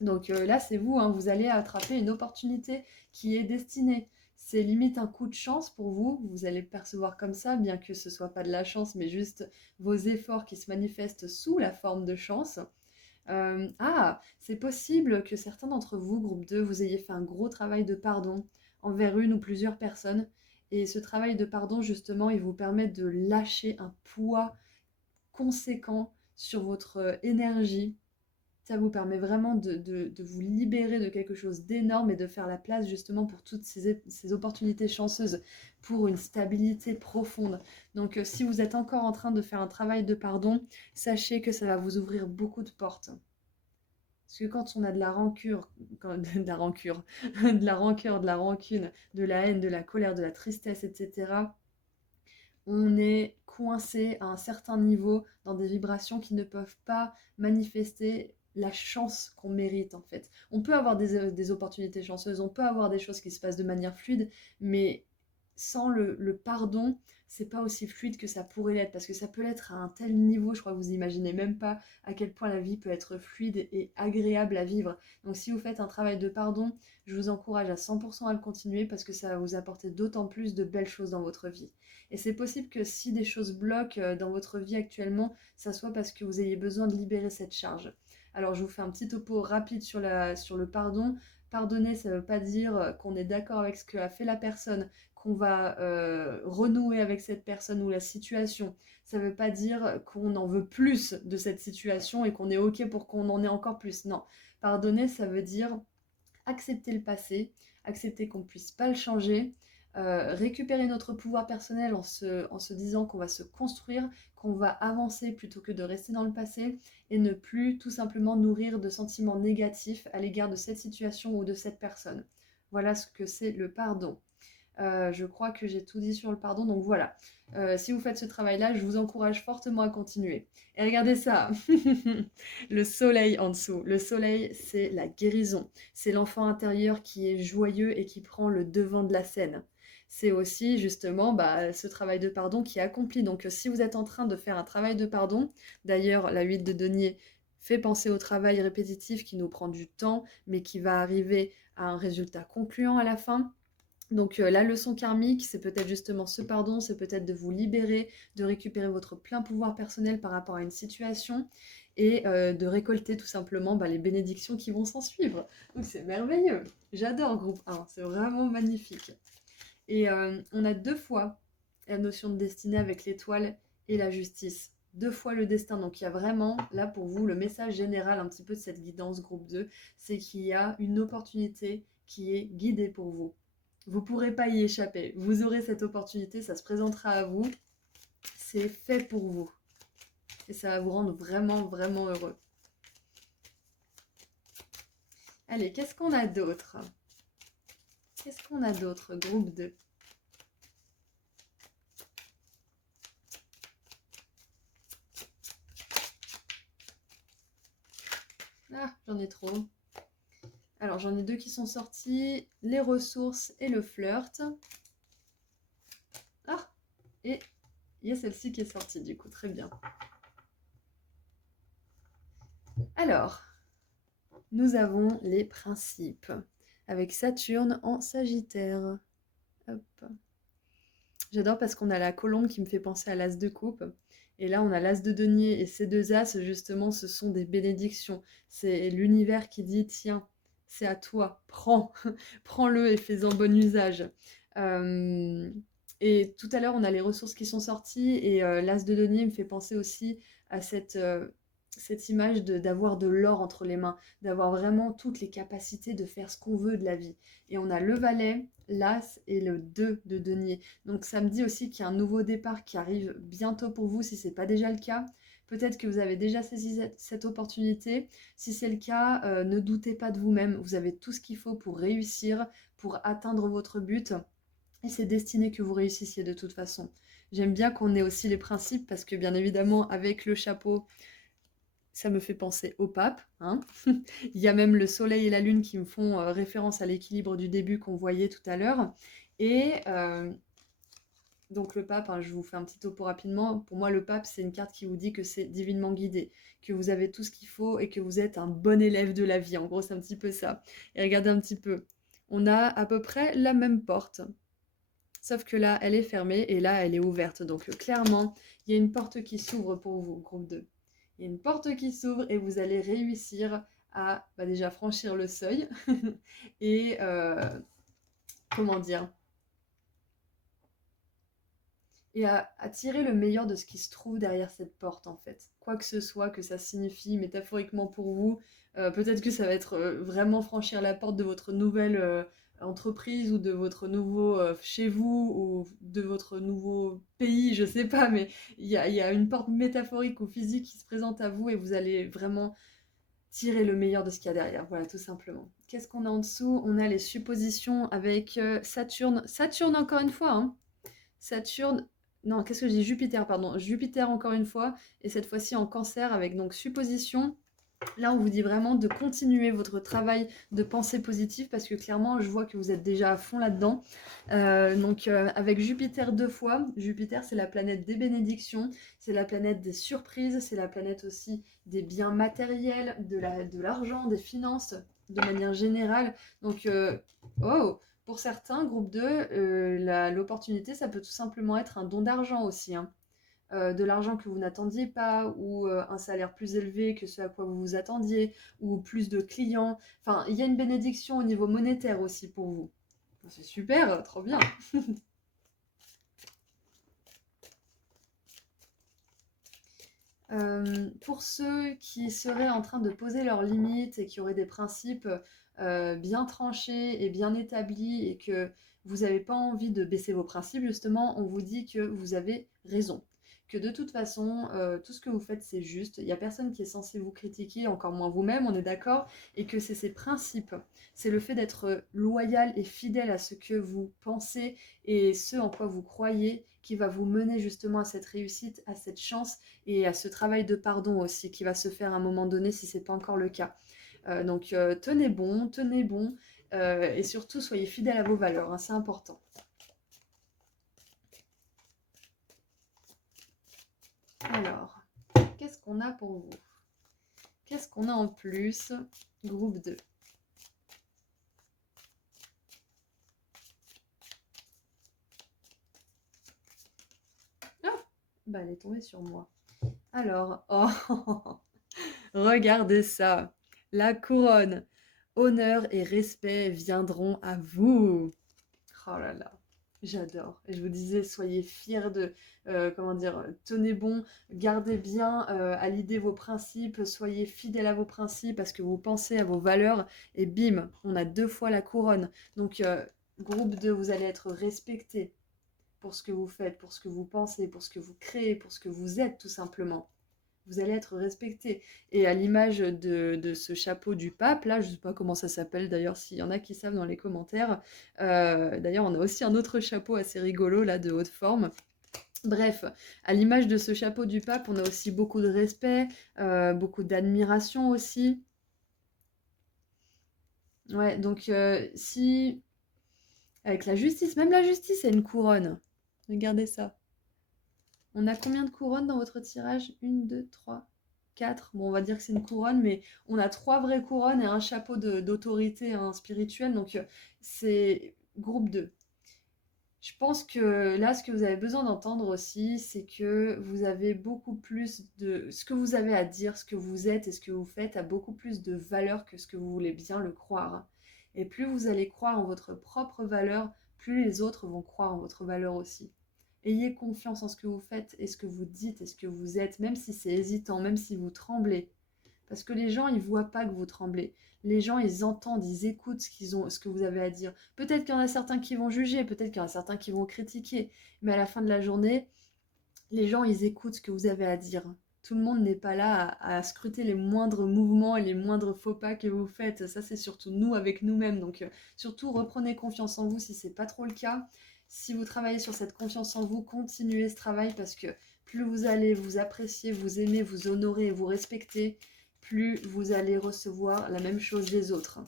Donc là, c'est vous, hein, vous allez attraper une opportunité qui est destinée. C'est limite un coup de chance pour vous, vous allez le percevoir comme ça, bien que ce soit pas de la chance, mais juste vos efforts qui se manifestent sous la forme de chance. C'est possible que certains d'entre vous, groupe 2, vous ayez fait un gros travail de pardon envers une ou plusieurs personnes. Et ce travail de pardon, justement, il vous permet de lâcher un poids conséquent sur votre énergie. Ça vous permet vraiment de vous libérer de quelque chose d'énorme et de faire la place justement pour toutes ces opportunités chanceuses, pour une stabilité profonde. Donc si vous êtes encore en train de faire un travail de pardon, sachez que ça va vous ouvrir beaucoup de portes. Parce que quand on a de la rancure, de la rancure, de la rancœur, de la rancune, de la haine, de la colère, de la tristesse, etc., on est coincé à un certain niveau dans des vibrations qui ne peuvent pas manifester la chance qu'on mérite en fait. On peut avoir des opportunités chanceuses, on peut avoir des choses qui se passent de manière fluide, mais sans le pardon, c'est pas aussi fluide que ça pourrait l'être, parce que ça peut l'être à un tel niveau, je crois que vous imaginez même pas à quel point la vie peut être fluide et agréable à vivre. Donc si vous faites un travail de pardon, je vous encourage à 100% à le continuer parce que ça va vous apporter d'autant plus de belles choses dans votre vie. Et c'est possible que si des choses bloquent dans votre vie actuellement, ça soit parce que vous ayez besoin de libérer cette charge. Alors je vous fais un petit topo rapide sur le pardon. Pardonner, ça ne veut pas dire qu'on est d'accord avec ce qu'a fait la personne, qu'on va renouer avec cette personne ou la situation. Ça ne veut pas dire qu'on en veut plus de cette situation et qu'on est OK pour qu'on en ait encore plus. Non. Pardonner, ça veut dire accepter le passé, accepter qu'on ne puisse pas le changer, récupérer notre pouvoir personnel en se disant qu'on va se construire, qu'on va avancer plutôt que de rester dans le passé et ne plus tout simplement nourrir de sentiments négatifs à l'égard de cette situation ou de cette personne. Voilà ce que c'est le pardon. Je crois que j'ai tout dit sur le pardon, donc voilà. Si vous faites ce travail-là, je vous encourage fortement à continuer. Et regardez ça, le soleil en dessous. Le soleil, c'est la guérison. C'est l'enfant intérieur qui est joyeux et qui prend le devant de la scène. C'est aussi justement ce travail de pardon qui est accompli. Donc si vous êtes en train de faire un travail de pardon, d'ailleurs la 8 de denier fait penser au travail répétitif qui nous prend du temps, mais qui va arriver à un résultat concluant à la fin. Donc la leçon karmique, c'est peut-être justement ce pardon, c'est peut-être de vous libérer, de récupérer votre plein pouvoir personnel par rapport à une situation et de récolter tout simplement les bénédictions qui vont s'en suivre. Donc c'est merveilleux. J'adore groupe 1, c'est vraiment magnifique. Et on a 2 fois la notion de destinée avec l'étoile et la justice. 2 fois le destin. Donc il y a vraiment, là pour vous, le message général un petit peu de cette guidance groupe 2, c'est qu'il y a une opportunité qui est guidée pour vous. Vous ne pourrez pas y échapper. Vous aurez cette opportunité, ça se présentera à vous. C'est fait pour vous. Et ça va vous rendre vraiment, vraiment heureux. Allez, qu'est-ce qu'on a d'autre? Qu'est-ce qu'on a d'autre, groupe 2? Ah, j'en ai trop. Alors, j'en ai 2 qui sont sortis. Les ressources et le flirt. Ah, et il y a celle-ci qui est sortie, du coup, très bien. Alors, nous avons les principes, avec Saturne en Sagittaire. Hop. J'adore parce qu'on a la colombe qui me fait penser à l'as de coupe. Et là, on a l'as de denier. Et ces 2 as, justement, ce sont des bénédictions. C'est l'univers qui dit, tiens, c'est à toi, prends, prends-le et fais-en bon usage. Et tout à l'heure, on a les ressources qui sont sorties. Et l'as de denier me fait penser aussi à cette image d'avoir de l'or entre les mains, d'avoir vraiment toutes les capacités de faire ce qu'on veut de la vie. Et on a le valet, l'as et le 2 de denier. Donc ça me dit aussi qu'il y a un nouveau départ qui arrive bientôt pour vous si ce n'est pas déjà le cas. Peut-être que vous avez déjà saisi cette opportunité. Si c'est le cas, ne doutez pas de vous-même. Vous avez tout ce qu'il faut pour réussir, pour atteindre votre but. Et c'est destiné que vous réussissiez de toute façon. J'aime bien qu'on ait aussi les principes parce que bien évidemment avec le chapeau, ça me fait penser au pape. Hein. Il y a même le soleil et la lune qui me font référence à l'équilibre du début qu'on voyait tout à l'heure. Et donc le pape, je vous fais un petit topo rapidement. Pour moi, le pape, c'est une carte qui vous dit que c'est divinement guidé, que vous avez tout ce qu'il faut et que vous êtes un bon élève de la vie. En gros, c'est un petit peu ça. Et regardez un petit peu. On a à peu près la même porte. Sauf que là, elle est fermée et là, elle est ouverte. Donc clairement, il y a une porte qui s'ouvre pour vous, groupe 2. Il y a une porte qui s'ouvre et vous allez réussir à déjà franchir le seuil et comment dire, et à tirer le meilleur de ce qui se trouve derrière cette porte en fait. Quoi que ce soit que ça signifie métaphoriquement pour vous, peut-être que ça va être vraiment franchir la porte de votre nouvelle entreprise ou de votre nouveau chez vous ou de votre nouveau pays, je sais pas, mais il y a une porte métaphorique ou physique qui se présente à vous et vous allez vraiment tirer le meilleur de ce qu'il y a derrière, voilà, tout simplement. Qu'est-ce qu'on a en dessous? On a les suppositions avec Saturne. Saturne encore une fois, hein. Saturne, non, qu'est-ce que je dis? Jupiter, pardon. Jupiter encore une fois, et cette fois-ci en Cancer avec donc supposition. Là, on vous dit vraiment de continuer votre travail de pensée positive parce que clairement, je vois que vous êtes déjà à fond là-dedans. Avec Jupiter 2 fois, Jupiter, c'est la planète des bénédictions, c'est la planète des surprises, c'est la planète aussi des biens matériels, de l'argent, des finances, de manière générale. Oh, pour certains, groupe 2, l'opportunité, ça peut tout simplement être un don d'argent aussi, hein. De l'argent que vous n'attendiez pas, ou un salaire plus élevé que ce à quoi vous vous attendiez, ou plus de clients. Enfin, il y a une bénédiction au niveau monétaire aussi pour vous. C'est super, trop bien. Pour ceux qui seraient en train de poser leurs limites et qui auraient des principes bien tranchés et bien établis et que vous n'avez pas envie de baisser vos principes, justement, on vous dit que vous avez raison. Que de toute façon, tout ce que vous faites, c'est juste. Il n'y a personne qui est censé vous critiquer, encore moins vous-même, on est d'accord. Et que c'est ces principes, c'est le fait d'être loyal et fidèle à ce que vous pensez et ce en quoi vous croyez qui va vous mener justement à cette réussite, à cette chance et à ce travail de pardon aussi qui va se faire à un moment donné si ce n'est pas encore le cas. Tenez bon, et surtout soyez fidèles à vos valeurs, hein, c'est important. Alors, qu'est-ce qu'on a pour vous? Qu'est-ce qu'on a en plus? Groupe 2. Ah, bah elle est tombée sur moi. Alors, oh, regardez ça. La couronne. Honneur et respect viendront à vous. Oh là là, j'adore. Et je vous disais, soyez fiers de, comment dire, tenez bon, gardez bien à l'idée vos principes, soyez fidèles à vos principes parce que vous pensez à vos valeurs et bim, on a 2 fois la couronne. Groupe 2, vous allez être respecté pour ce que vous faites, pour ce que vous pensez, pour ce que vous créez, pour ce que vous êtes tout simplement. Vous allez être respecté. Et à l'image de ce chapeau du pape, là, je ne sais pas comment ça s'appelle d'ailleurs, s'il y en a qui savent dans les commentaires. D'ailleurs, on a aussi un autre chapeau assez rigolo, là, de haute forme. Bref, à l'image de ce chapeau du pape, on a aussi beaucoup de respect, beaucoup d'admiration aussi. Ouais, si... Avec la justice, même la justice a une couronne. Regardez ça. On a combien de couronnes dans votre tirage? 1, 2, 3, 4. Bon, on va dire que c'est une couronne, mais on a 3 vraies couronnes et un chapeau d'autorité spirituelle. C'est groupe 2. Je pense que là, ce que vous avez besoin d'entendre aussi, c'est que vous avez beaucoup plus de... Ce que vous avez à dire, ce que vous êtes et ce que vous faites a beaucoup plus de valeur que ce que vous voulez bien le croire. Et plus vous allez croire en votre propre valeur, plus les autres vont croire en votre valeur aussi. Ayez confiance en ce que vous faites et ce que vous dites et ce que vous êtes, même si c'est hésitant, même si vous tremblez. Parce que les gens, ils voient pas que vous tremblez. Les gens, ils entendent, ils écoutent ce que vous avez à dire. Peut-être qu'il y en a certains qui vont juger, peut-être qu'il y en a certains qui vont critiquer. Mais à la fin de la journée, les gens, ils écoutent ce que vous avez à dire. Tout le monde n'est pas là à scruter les moindres mouvements et les moindres faux pas que vous faites. Ça, c'est surtout nous avec nous-mêmes. Surtout, reprenez confiance en vous si c'est pas trop le cas. Si vous travaillez sur cette confiance en vous, continuez ce travail parce que plus vous allez vous apprécier, vous aimer, vous honorer et vous respecter, plus vous allez recevoir la même chose des autres.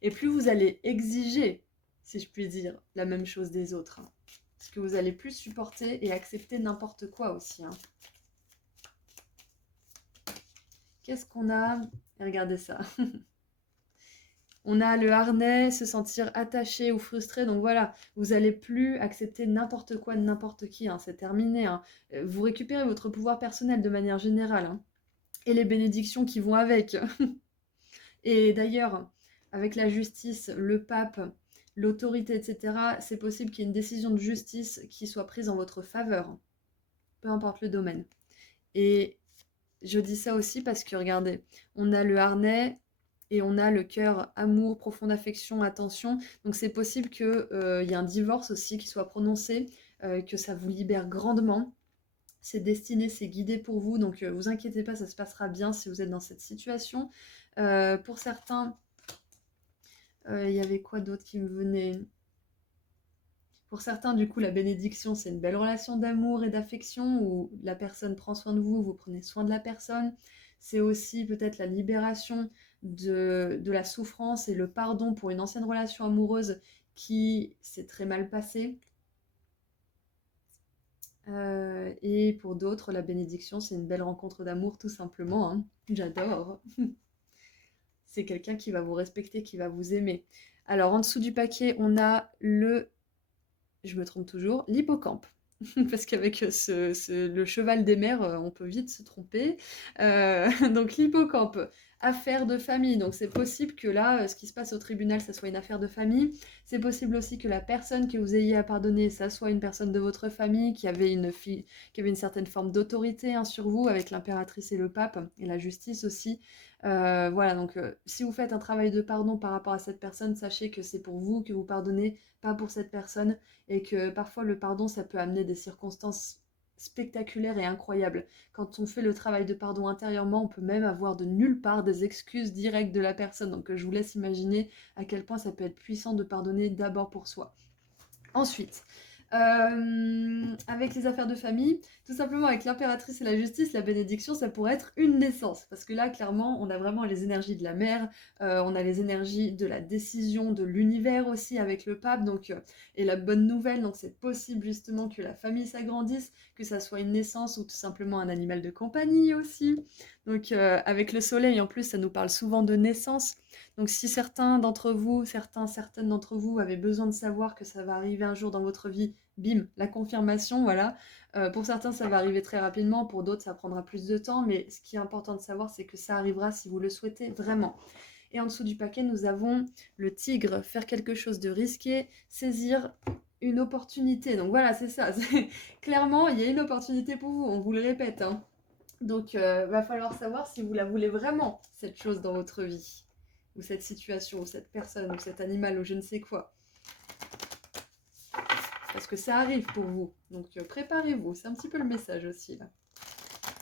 Et plus vous allez exiger, si je puis dire, la même chose des autres. Parce que vous allez plus supporter et accepter n'importe quoi aussi. Qu'est-ce qu'on a? Regardez ça. On a le harnais, se sentir attaché ou frustré. Donc voilà, vous allez plus accepter n'importe quoi de n'importe qui. C'est terminé. Vous récupérez votre pouvoir personnel de manière générale. Et les bénédictions qui vont avec. Et d'ailleurs, avec la justice, le pape, l'autorité, etc., c'est possible qu'il y ait une décision de justice qui soit prise en votre faveur. Peu importe le domaine. Et je dis ça aussi parce que, regardez, on a le harnais et on a le cœur, amour, profonde affection, attention. Donc c'est possible qu'il y ait un divorce aussi qui soit prononcé, que ça vous libère grandement. C'est destiné, c'est guidé pour vous, donc vous inquiétez pas, ça se passera bien si vous êtes dans cette situation. Pour certains, il y avait quoi d'autre qui me venait? Pour certains, du coup, la bénédiction, c'est une belle relation d'amour et d'affection où la personne prend soin de vous, vous prenez soin de la personne. c'est aussi peut-être la libération de la souffrance et le pardon pour une ancienne relation amoureuse qui s'est très mal passée. Et pour d'autres, la bénédiction, c'est une belle rencontre d'amour, tout simplement, hein. J'adore. C'est quelqu'un qui va vous respecter, qui va vous aimer. Alors, en dessous du paquet, on a je me trompe toujours, l'hippocampe. Parce qu'avec le cheval des mers, on peut vite se tromper. Donc l'hippocampe, affaire de famille. Donc c'est possible que là, ce qui se passe au tribunal, ça soit une affaire de famille. C'est possible aussi que la personne que vous ayez à pardonner, ça soit une personne de votre famille qui avait qui avait une certaine forme d'autorité, hein, sur vous, avec l'impératrice et le pape, et la justice aussi. Voilà, donc si vous faites un travail de pardon par rapport à cette personne, sachez que c'est pour vous que vous pardonnez, pas pour cette personne, et que parfois le pardon, ça peut amener des circonstances spectaculaires et incroyables. Quand on fait le travail de pardon intérieurement, on peut même avoir de nulle part des excuses directes de la personne. Donc je vous laisse imaginer à quel point ça peut être puissant de pardonner d'abord pour soi. Ensuite, avec les affaires de famille, tout simplement avec l'impératrice et la justice, la bénédiction, ça pourrait être une naissance. Parce que là, clairement, on a vraiment les énergies de la mère, on a les énergies de la décision, de l'univers aussi avec le pape, donc, et la bonne nouvelle, donc c'est possible justement que la famille s'agrandisse, que ça soit une naissance ou tout simplement un animal de compagnie aussi. Donc avec le soleil, en plus, ça nous parle souvent de naissance. Donc si certaines d'entre vous avaient besoin de savoir que ça va arriver un jour dans votre vie, bim, la confirmation, voilà. Pour certains, ça va arriver très rapidement, pour d'autres, ça prendra plus de temps, mais ce qui est important de savoir, c'est que ça arrivera si vous le souhaitez vraiment. Et en dessous du paquet, nous avons le tigre, faire quelque chose de risqué, saisir une opportunité. Donc voilà, c'est ça. Clairement, il y a une opportunité pour vous, on vous le répète, hein. Donc, va falloir savoir si vous la voulez vraiment, cette chose dans votre vie, ou cette situation, ou cette personne, ou cet animal, ou je ne sais quoi. Parce que ça arrive pour vous. Donc, préparez-vous. C'est un petit peu le message aussi, là.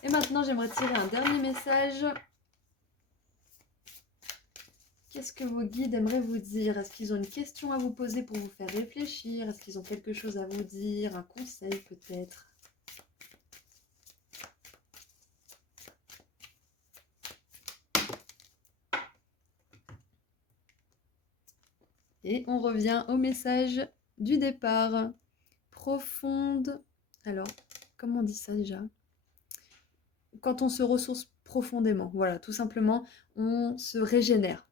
Et maintenant, j'aimerais tirer un dernier message. Qu'est-ce que vos guides aimeraient vous dire? Est-ce qu'ils ont une question à vous poser pour vous faire réfléchir? Est-ce qu'ils ont quelque chose à vous dire? Un conseil, peut-être? Et on revient au message du départ. Profonde. Alors, comment on dit ça déjà? Quand on se ressource profondément, voilà, tout simplement, on se régénère.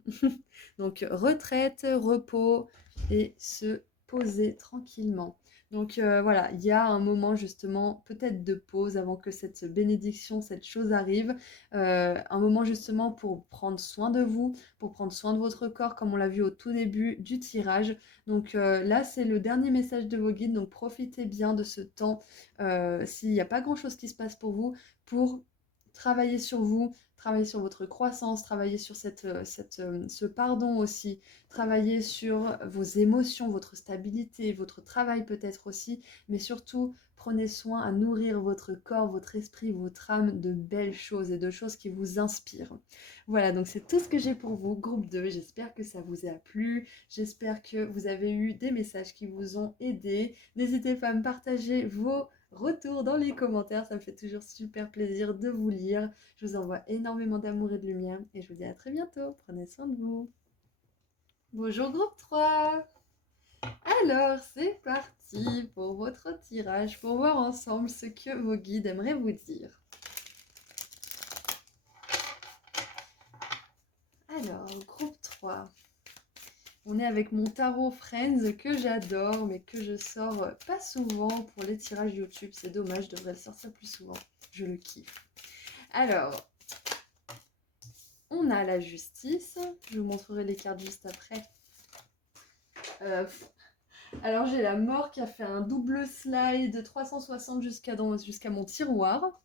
Donc, retraite, repos et se poser tranquillement. Donc voilà, il y a un moment justement peut-être de pause avant que cette bénédiction, cette chose arrive. Un moment justement pour prendre soin de vous, pour prendre soin de votre corps comme on l'a vu au tout début du tirage. Donc là, c'est le dernier message de vos guides, donc profitez bien de ce temps. S'il n'y a pas grand-chose qui se passe pour travailler sur vous, travailler sur votre croissance, travailler sur ce pardon aussi, travailler sur vos émotions, votre stabilité, votre travail peut-être aussi, mais surtout prenez soin à nourrir votre corps, votre esprit, votre âme de belles choses et de choses qui vous inspirent. Voilà, donc c'est tout ce que j'ai pour vous, groupe 2. J'espère que ça vous a plu, j'espère que vous avez eu des messages qui vous ont aidé. N'hésitez pas à me partager vos retour dans les commentaires, ça me fait toujours super plaisir de vous lire. Je vous envoie énormément d'amour et de lumière et je vous dis à très bientôt. Prenez soin de vous. Bonjour groupe 3. Alors, c'est parti pour votre tirage, pour voir ensemble ce que vos guides aimeraient vous dire. Alors, groupe 3. On est avec mon tarot Friends que j'adore, mais que je sors pas souvent pour les tirages YouTube. C'est dommage, je devrais le sortir plus souvent. Je le kiffe. Alors, on a la justice. Je vous montrerai les cartes juste après. Alors, j'ai la mort qui a fait un double slide de 360 jusqu'à mon tiroir.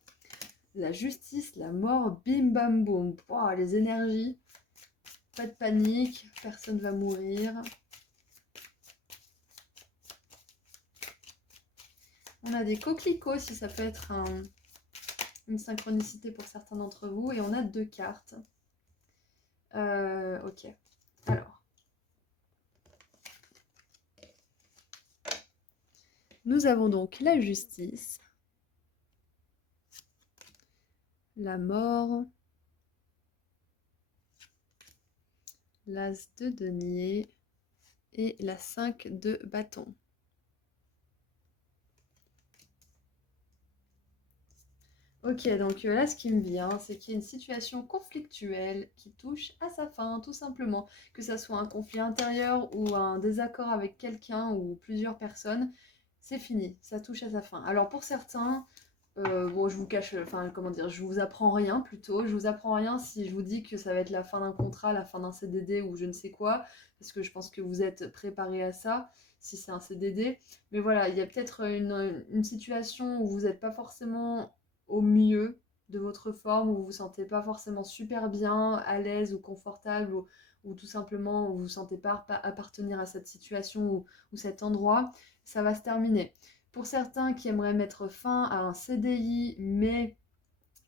La justice, la mort, bim bam boum. Oh, les énergies. Pas de panique, personne va mourir. On a des coquelicots si ça peut être une synchronicité pour certains d'entre vous. Et on a 2 cartes. Ok. Alors. Nous avons donc la justice. La mort. l'As de denier et la 5 de bâton. Ok, donc là, ce qui me vient, c'est qu'il y a une situation conflictuelle qui touche à sa fin, tout simplement. Que ça soit un conflit intérieur ou un désaccord avec quelqu'un ou plusieurs personnes, c'est fini, ça touche à sa fin. Alors pour certains, bon, je vous cache, enfin, comment dire, je vous apprends rien plutôt. Je vous apprends rien si je vous dis que ça va être la fin d'un contrat, la fin d'un CDD ou je ne sais quoi, parce que je pense que vous êtes préparés à ça, si c'est un CDD. Mais voilà, il y a peut-être une situation où vous n'êtes pas forcément au mieux de votre forme, où vous vous sentez pas forcément super bien, à l'aise ou confortable, ou tout simplement où vous ne sentez pas appartenir à cette situation ou cet endroit, ça va se terminer. Pour certains qui aimeraient mettre fin à un CDI, mais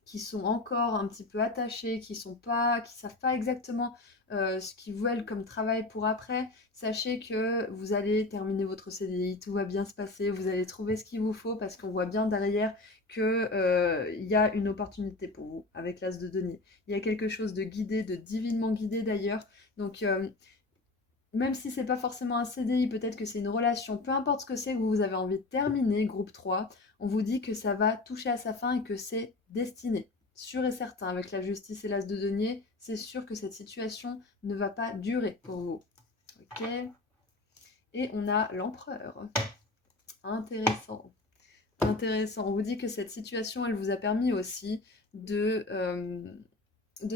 qui sont encore un petit peu attachés, qui savent pas exactement ce qu'ils veulent comme travail pour après, sachez que vous allez terminer votre CDI, tout va bien se passer, vous allez trouver ce qu'il vous faut parce qu'on voit bien derrière que y a une opportunité pour vous avec l'As de denier. Il y a quelque chose de guidé, de divinement guidé d'ailleurs. Donc même si c'est pas forcément un CDI, peut-être que c'est une relation, peu importe ce que c'est que vous avez envie de terminer, groupe 3, on vous dit que ça va toucher à sa fin et que c'est destiné. Sûr et certain, avec la justice et l'As de denier, c'est sûr que cette situation ne va pas durer pour vous. Ok. Et on a l'empereur. Intéressant. Intéressant. On vous dit que cette situation, elle vous a permis aussi de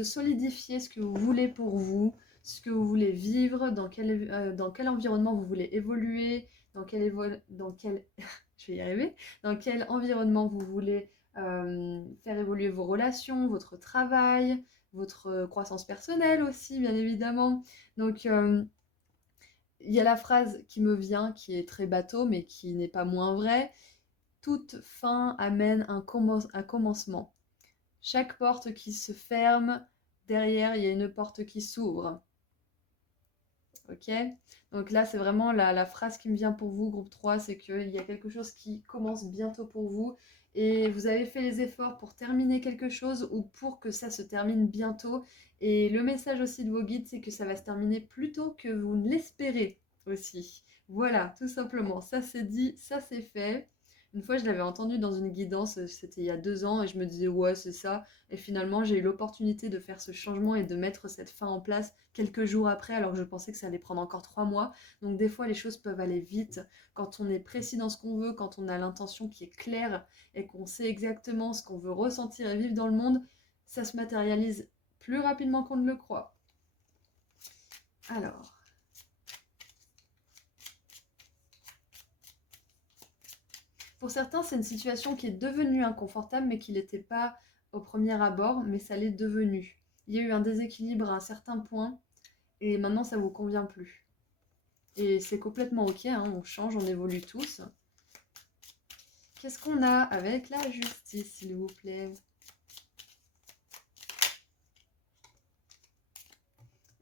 solidifier ce que vous voulez pour vous, ce que vous voulez vivre, dans quel environnement vous voulez évoluer, dans quel je vais y arriver, dans quel environnement vous voulez faire évoluer vos relations, votre travail, votre croissance personnelle aussi, bien évidemment. Donc, il y a la phrase qui me vient, qui est très bateau, mais qui n'est pas moins vraie. Toute fin amène un commencement. Chaque porte qui se ferme, derrière, il y a une porte qui s'ouvre. Ok. Donc là, c'est vraiment la phrase qui me vient pour vous, groupe 3, c'est qu'il y a quelque chose qui commence bientôt pour vous et vous avez fait les efforts pour terminer quelque chose ou pour que ça se termine bientôt. Et le message aussi de vos guides, c'est que ça va se terminer plus tôt que vous ne l'espérez aussi. Voilà, tout simplement. Ça c'est dit, ça c'est fait. Une fois, je l'avais entendu dans une guidance, c'était il y a 2 ans, et je me disais, ouais, c'est ça. Et finalement, j'ai eu l'opportunité de faire ce changement et de mettre cette fin en place quelques jours après, alors que je pensais que ça allait prendre encore 3 mois. Donc des fois, les choses peuvent aller vite. Quand on est précis dans ce qu'on veut, quand on a l'intention qui est claire et qu'on sait exactement ce qu'on veut ressentir et vivre dans le monde, ça se matérialise plus rapidement qu'on ne le croit. Alors... Pour certains, c'est une situation qui est devenue inconfortable, mais qui ne l'était pas au premier abord, mais ça l'est devenu. Il y a eu un déséquilibre à un certain point, et maintenant ça ne vous convient plus. Et c'est complètement ok, hein, on change, on évolue tous. Qu'est-ce qu'on a avec la justice, s'il vous plaît?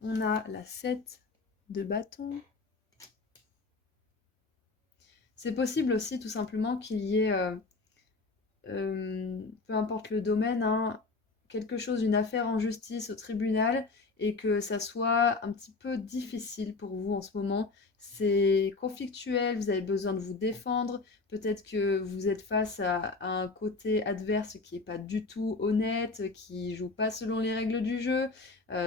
On a la 7 de bâton. C'est possible aussi tout simplement qu'il y ait, peu importe le domaine, hein, quelque chose, une affaire en justice au tribunal et que ça soit un petit peu difficile pour vous en ce moment. C'est conflictuel, vous avez besoin de vous défendre, peut-être que vous êtes face à un côté adverse qui n'est pas du tout honnête, qui joue pas selon les règles du jeu,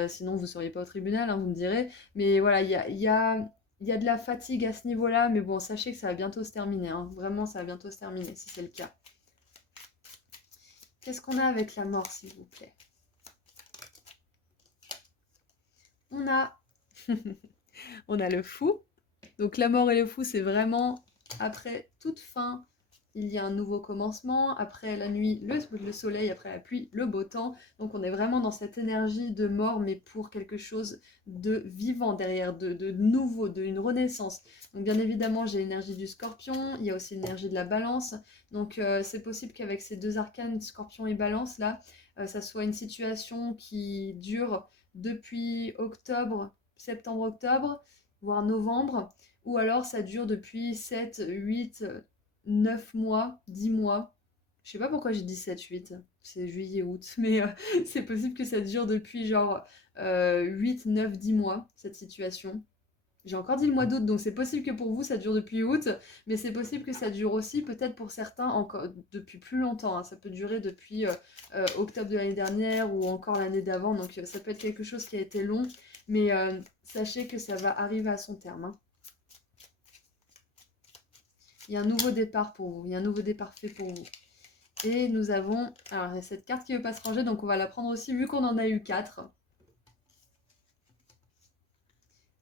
sinon vous ne seriez pas au tribunal, hein, vous me direz. Mais voilà, il y a de la fatigue à ce niveau-là, mais bon, sachez que ça va bientôt se terminer, hein. Vraiment, ça va bientôt se terminer si c'est le cas. Qu'est-ce qu'on a avec la mort, s'il vous plaît? On a... on a le fou. Donc la mort et le fou, c'est vraiment après toute fin, il y a un nouveau commencement. Après la nuit, le soleil. Après la pluie, le beau temps. Donc on est vraiment dans cette énergie de mort, mais pour quelque chose de vivant derrière, de nouveau, d'une renaissance. Donc bien évidemment, j'ai l'énergie du scorpion. Il y a aussi l'énergie de la balance. Donc c'est possible qu'avec ces deux arcanes, scorpion et balance, là, ça soit une situation qui dure depuis octobre, septembre-octobre, voire novembre, ou alors ça dure depuis 7, 8, 9 mois, 10 mois. Je sais pas pourquoi j'ai dit 7, 8. c'est juillet, août, mais c'est possible que ça dure depuis genre 8, 9, 10 mois, cette situation. J'ai encore dit le mois d'août, donc c'est possible que pour vous ça dure depuis août, mais c'est possible que ça dure aussi peut-être pour certains encore depuis plus longtemps, hein. Ça peut durer depuis octobre de l'année dernière ou encore l'année d'avant, donc ça peut être quelque chose qui a été long, mais sachez que ça va arriver à son terme, hein. Il y a un nouveau départ pour vous, il y a un nouveau départ fait pour vous. Et nous avons, alors il y a cette carte qui ne veut pas se ranger, donc on va la prendre aussi vu qu'on en a eu 4.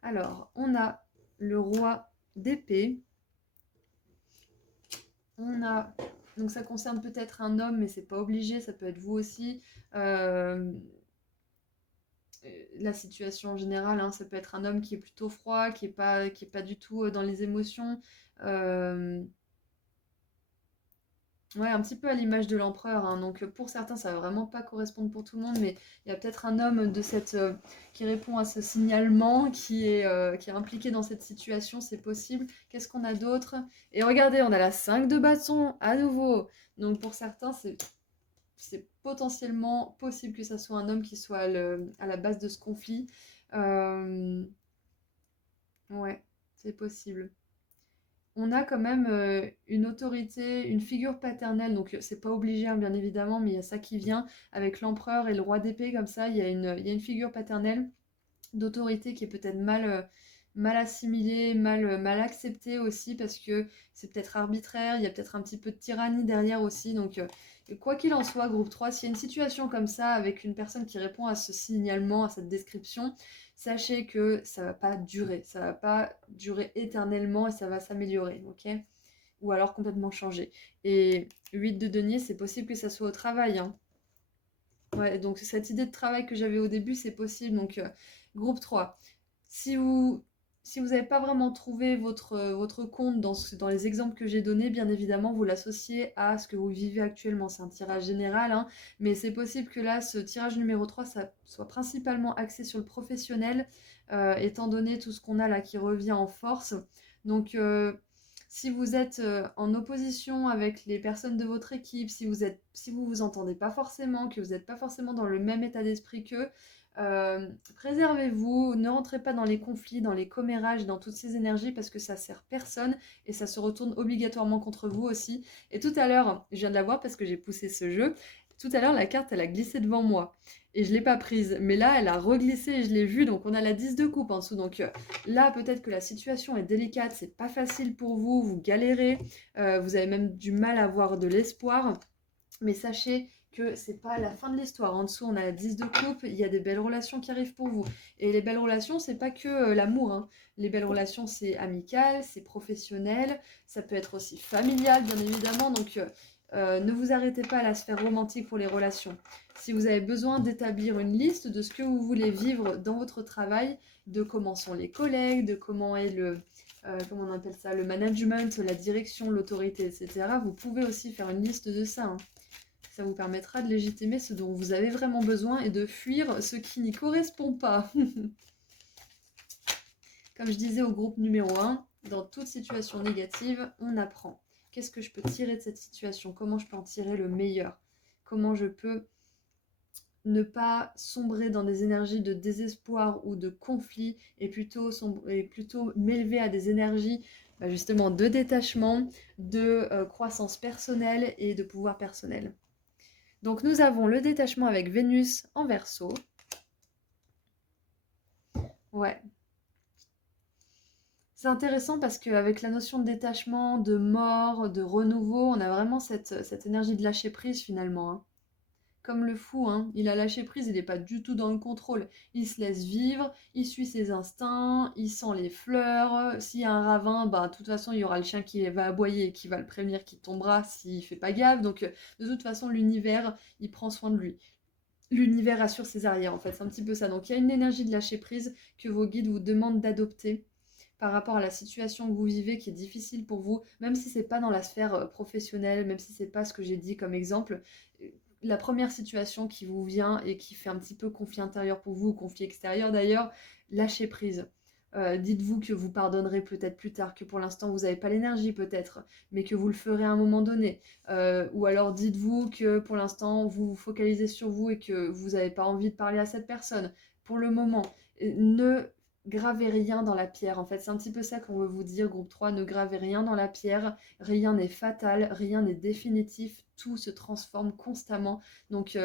Alors, on a le roi d'épée. On a, donc ça concerne peut-être un homme, mais c'est pas obligé, ça peut être vous aussi. La situation en général, hein, ça peut être un homme qui est plutôt froid, qui est pas du tout dans les émotions. Ouais, un petit peu à l'image de l'empereur, hein. Donc pour certains, ça va vraiment pas correspondre pour tout le monde, mais il y a peut-être un homme de cette qui répond à ce signalement, qui est impliqué dans cette situation, c'est possible. Qu'est-ce qu'on a d'autre? Et regardez, on a la 5 de bâton à nouveau. Donc pour certains, c'est potentiellement possible que ça soit un homme qui soit à la base de ce conflit. Ouais, c'est possible. On a quand même une autorité, une figure paternelle, donc c'est pas obligé hein, bien évidemment, mais il y a ça qui vient avec l'empereur et le roi d'épée comme ça, il y a une figure paternelle d'autorité qui est peut-être mal assimilée, mal acceptée aussi parce que c'est peut-être arbitraire, il y a peut-être un petit peu de tyrannie derrière aussi, donc quoi qu'il en soit, groupe 3, s'il y a une situation comme ça avec une personne qui répond à ce signalement, à cette description, sachez que ça va pas durer éternellement et ça va s'améliorer, ok? Ou alors complètement changer. Et 8 de denier, c'est possible que ça soit au travail, hein. Ouais, donc cette idée de travail que j'avais au début, c'est possible. Donc, groupe 3. Si vous si vous n'avez pas vraiment trouvé votre compte dans les exemples que j'ai donnés, bien évidemment, vous l'associez à ce que vous vivez actuellement. C'est un tirage général, hein, mais c'est possible que là, ce tirage numéro 3, ça soit principalement axé sur le professionnel, étant donné tout ce qu'on a là qui revient en force. Donc, si vous êtes en opposition avec les personnes de votre équipe, si vous vous entendez pas forcément, que vous n'êtes pas forcément dans le même état d'esprit qu'eux, préservez-vous, ne rentrez pas dans les conflits, dans les commérages, dans toutes ces énergies parce que ça sert personne et ça se retourne obligatoirement contre vous aussi. Et tout à l'heure, je viens de la voir parce que j'ai poussé ce jeu, tout à l'heure la carte elle a glissé devant moi et je l'ai pas prise, mais là elle a reglissé et je l'ai vue, donc on a la 10 de coupe en dessous, donc là peut-être que la situation est délicate, c'est pas facile pour vous, vous galérez, vous avez même du mal à avoir de l'espoir, mais sachez que c'est pas la fin de l'histoire. En dessous, on a la 10 de coupe, il y a des belles relations qui arrivent pour vous. Et les belles relations, c'est pas que l'amour, hein. Les belles relations, c'est amical, c'est professionnel, ça peut être aussi familial, bien évidemment. Donc, ne vous arrêtez pas à la sphère romantique pour les relations. Si vous avez besoin d'établir une liste de ce que vous voulez vivre dans votre travail, de comment sont les collègues, de comment est comment on appelle ça, le management, la direction, l'autorité, etc., vous pouvez aussi faire une liste de ça, hein. Ça vous permettra de légitimer ce dont vous avez vraiment besoin et de fuir ce qui n'y correspond pas. Comme je disais au groupe numéro 1, dans toute situation négative, on apprend. Qu'est-ce que je peux tirer de cette situation? Comment je peux en tirer le meilleur? Comment je peux ne pas sombrer dans des énergies de désespoir ou de conflit et plutôt m'élever à des énergies justement de détachement, de croissance personnelle et de pouvoir personnel. Donc nous avons le détachement avec Vénus en Verseau. Ouais. C'est intéressant parce qu'avec la notion de détachement, de mort, de renouveau, on a vraiment cette énergie de lâcher prise finalement, hein. Comme le fou, hein, il a lâché prise, il n'est pas du tout dans le contrôle. Il se laisse vivre, il suit ses instincts, il sent les fleurs. S'il y a un ravin, bah, de toute façon, il y aura le chien qui va aboyer et qui va le prévenir qu'il tombera s'il fait pas gaffe. Donc, de toute façon, l'univers, il prend soin de lui. L'univers assure ses arrières, en fait, c'est un petit peu ça. Donc, il y a une énergie de lâcher prise que vos guides vous demandent d'adopter par rapport à la situation que vous vivez qui est difficile pour vous, même si c'est pas dans la sphère professionnelle, même si c'est pas ce que j'ai dit comme exemple. La première situation qui vous vient et qui fait un petit peu conflit intérieur pour vous, ou conflit extérieur d'ailleurs, lâchez prise. Dites-vous que vous pardonnerez peut-être plus tard, que pour l'instant vous n'avez pas l'énergie peut-être, mais que vous le ferez à un moment donné. Ou alors dites-vous que pour l'instant vous vous focalisez sur vous et que vous n'avez pas envie de parler à cette personne. Pour le moment, ne gravez rien dans la pierre. En fait, c'est un petit peu ça qu'on veut vous dire, groupe 3, ne gravez rien dans la pierre. Rien n'est fatal, rien n'est définitif, tout se transforme constamment. Donc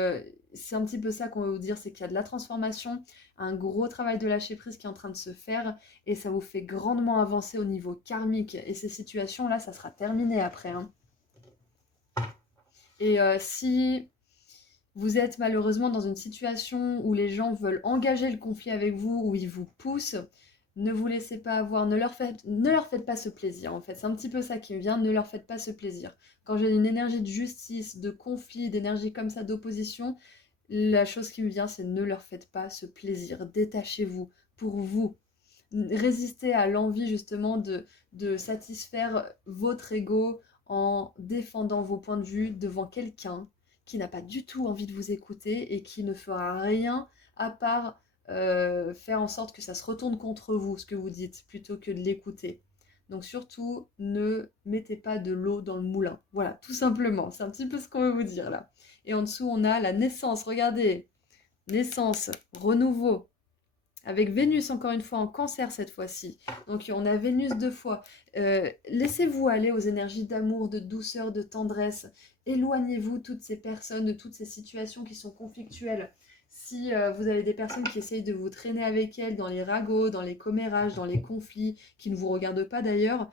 c'est un petit peu ça qu'on veut vous dire, c'est qu'il y a de la transformation, un gros travail de lâcher prise qui est en train de se faire et ça vous fait grandement avancer au niveau karmique. Et ces situations-là, ça sera terminé après, hein. Et si vous êtes malheureusement dans une situation où les gens veulent engager le conflit avec vous, où ils vous poussent, ne vous laissez pas avoir, ne leur faites pas ce plaisir en fait. C'est un petit peu ça qui me vient, ne leur faites pas ce plaisir. Quand j'ai une énergie de justice, de conflit, d'énergie comme ça, d'opposition, la chose qui me vient, c'est ne leur faites pas ce plaisir. Détachez-vous pour vous. Résistez à l'envie justement de satisfaire votre ego en défendant vos points de vue devant quelqu'un qui n'a pas du tout envie de vous écouter et qui ne fera rien à part faire en sorte que ça se retourne contre vous, ce que vous dites, plutôt que de l'écouter. Donc surtout, ne mettez pas de l'eau dans le moulin. Voilà, tout simplement. C'est un petit peu ce qu'on veut vous dire là. Et en dessous, on a la naissance. Regardez, naissance, renouveau. Avec Vénus, encore une fois, en cancer cette fois-ci. Donc on a Vénus 2 fois. Laissez-vous aller aux énergies d'amour, de douceur, de tendresse. Éloignez-vous de toutes ces personnes, de toutes ces situations qui sont conflictuelles. Si vous avez des personnes qui essayent de vous traîner avec elles dans les ragots, dans les commérages, dans les conflits, qui ne vous regardent pas d'ailleurs,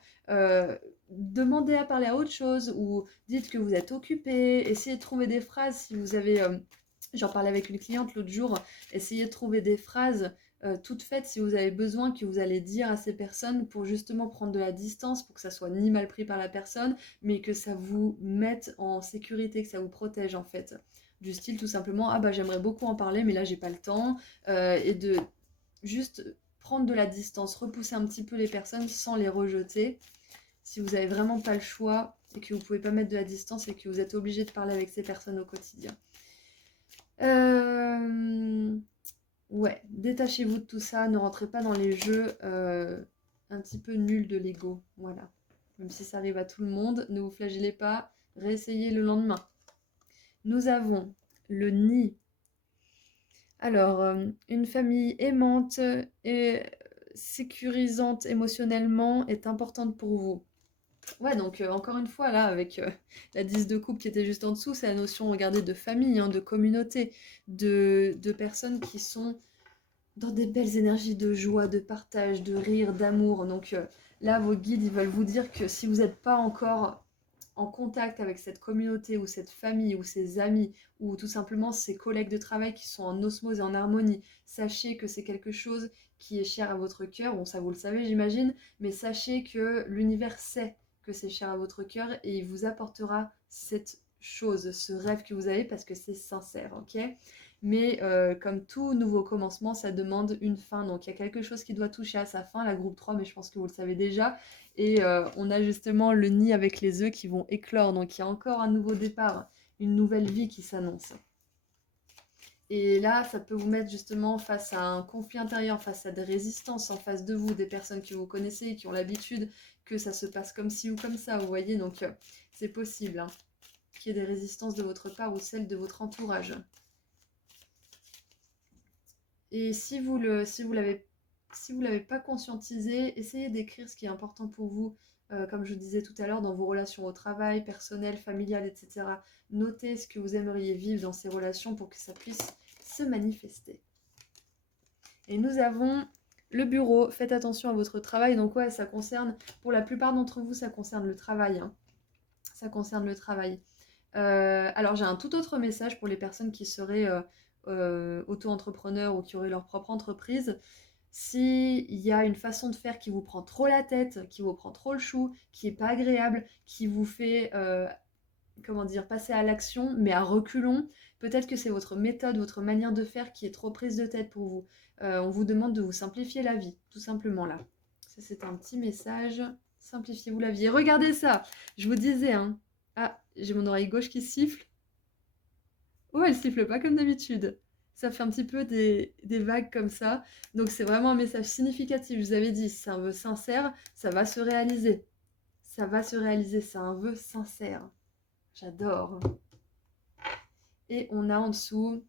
demandez à parler à autre chose ou dites que vous êtes occupé. Essayez de trouver des phrases si vous avez... J'en parlais avec une cliente l'autre jour. Essayez de trouver des phrases toutes faites si vous avez besoin que vous allez dire à ces personnes pour justement prendre de la distance, pour que ça soit ni mal pris par la personne, mais que ça vous mette en sécurité, que ça vous protège en fait. Du style tout simplement, ah bah j'aimerais beaucoup en parler mais là j'ai pas le temps, et de juste prendre de la distance, repousser un petit peu les personnes sans les rejeter. Si vous avez vraiment pas le choix et que vous pouvez pas mettre de la distance et que vous êtes obligé de parler avec ces personnes au quotidien. Ouais, détachez-vous de tout ça, ne rentrez pas dans les jeux un petit peu nuls de l'ego. Voilà. Même si ça arrive à tout le monde, ne vous flagellez pas, réessayez le lendemain. Nous avons le nid. Alors, une famille aimante et sécurisante émotionnellement est importante pour vous. Ouais, donc encore une fois, là, avec la 10 de coupe qui était juste en dessous, c'est la notion, regardez, de famille, hein, de communauté, de personnes qui sont dans des belles énergies de joie, de partage, de rire, d'amour. Donc là, vos guides, ils veulent vous dire que si vous n'êtes pas encore en contact avec cette communauté ou cette famille ou ces amis ou tout simplement ces collègues de travail qui sont en osmose et en harmonie, sachez que c'est quelque chose qui est cher à votre cœur. Bon, ça vous le savez, j'imagine, mais sachez que l'univers sait que c'est cher à votre cœur et il vous apportera cette chose, ce rêve que vous avez parce que c'est sincère, ok ? Mais comme tout nouveau commencement, ça demande une fin. Donc il y a quelque chose qui doit toucher à sa fin, la groupe 3, mais je pense que vous le savez déjà. Et on a justement le nid avec les œufs qui vont éclore. Donc il y a encore un nouveau départ, une nouvelle vie qui s'annonce. Et là, ça peut vous mettre justement face à un conflit intérieur, face à des résistances en face de vous, des personnes que vous connaissez, qui ont l'habitude que ça se passe comme ci ou comme ça, vous voyez. Donc c'est possible hein, qu'il y ait des résistances de votre part ou celles de votre entourage. Et si vous l'avez pas conscientisé, essayez d'écrire ce qui est important pour vous, comme je disais tout à l'heure, dans vos relations au travail, personnelles, familiales, etc. Notez ce que vous aimeriez vivre dans ces relations pour que ça puisse se manifester. Et nous avons le bureau. Faites attention à votre travail. Donc ouais, ça concerne, pour la plupart d'entre vous, ça concerne le travail. Hein. Ça concerne le travail. Alors j'ai un tout autre message pour les personnes qui seraient auto-entrepreneurs ou qui auraient leur propre entreprise. S'il y a une façon de faire qui vous prend trop la tête, qui vous prend trop le chou, qui n'est pas agréable, qui vous fait passer à l'action, mais à reculons, peut-être que c'est votre méthode, votre manière de faire qui est trop prise de tête pour vous. On vous demande de vous simplifier la vie, tout simplement là. Ça c'est un petit message. Simplifiez-vous la vie. Et regardez ça, je vous disais, hein. Ah, j'ai mon oreille gauche qui siffle. Oh, elle siffle pas comme d'habitude. Ça fait un petit peu des vagues comme ça. Donc c'est vraiment un message significatif. Je vous avais dit, c'est un vœu sincère, ça va se réaliser. Ça va se réaliser, c'est un vœu sincère. J'adore. Et on a en dessous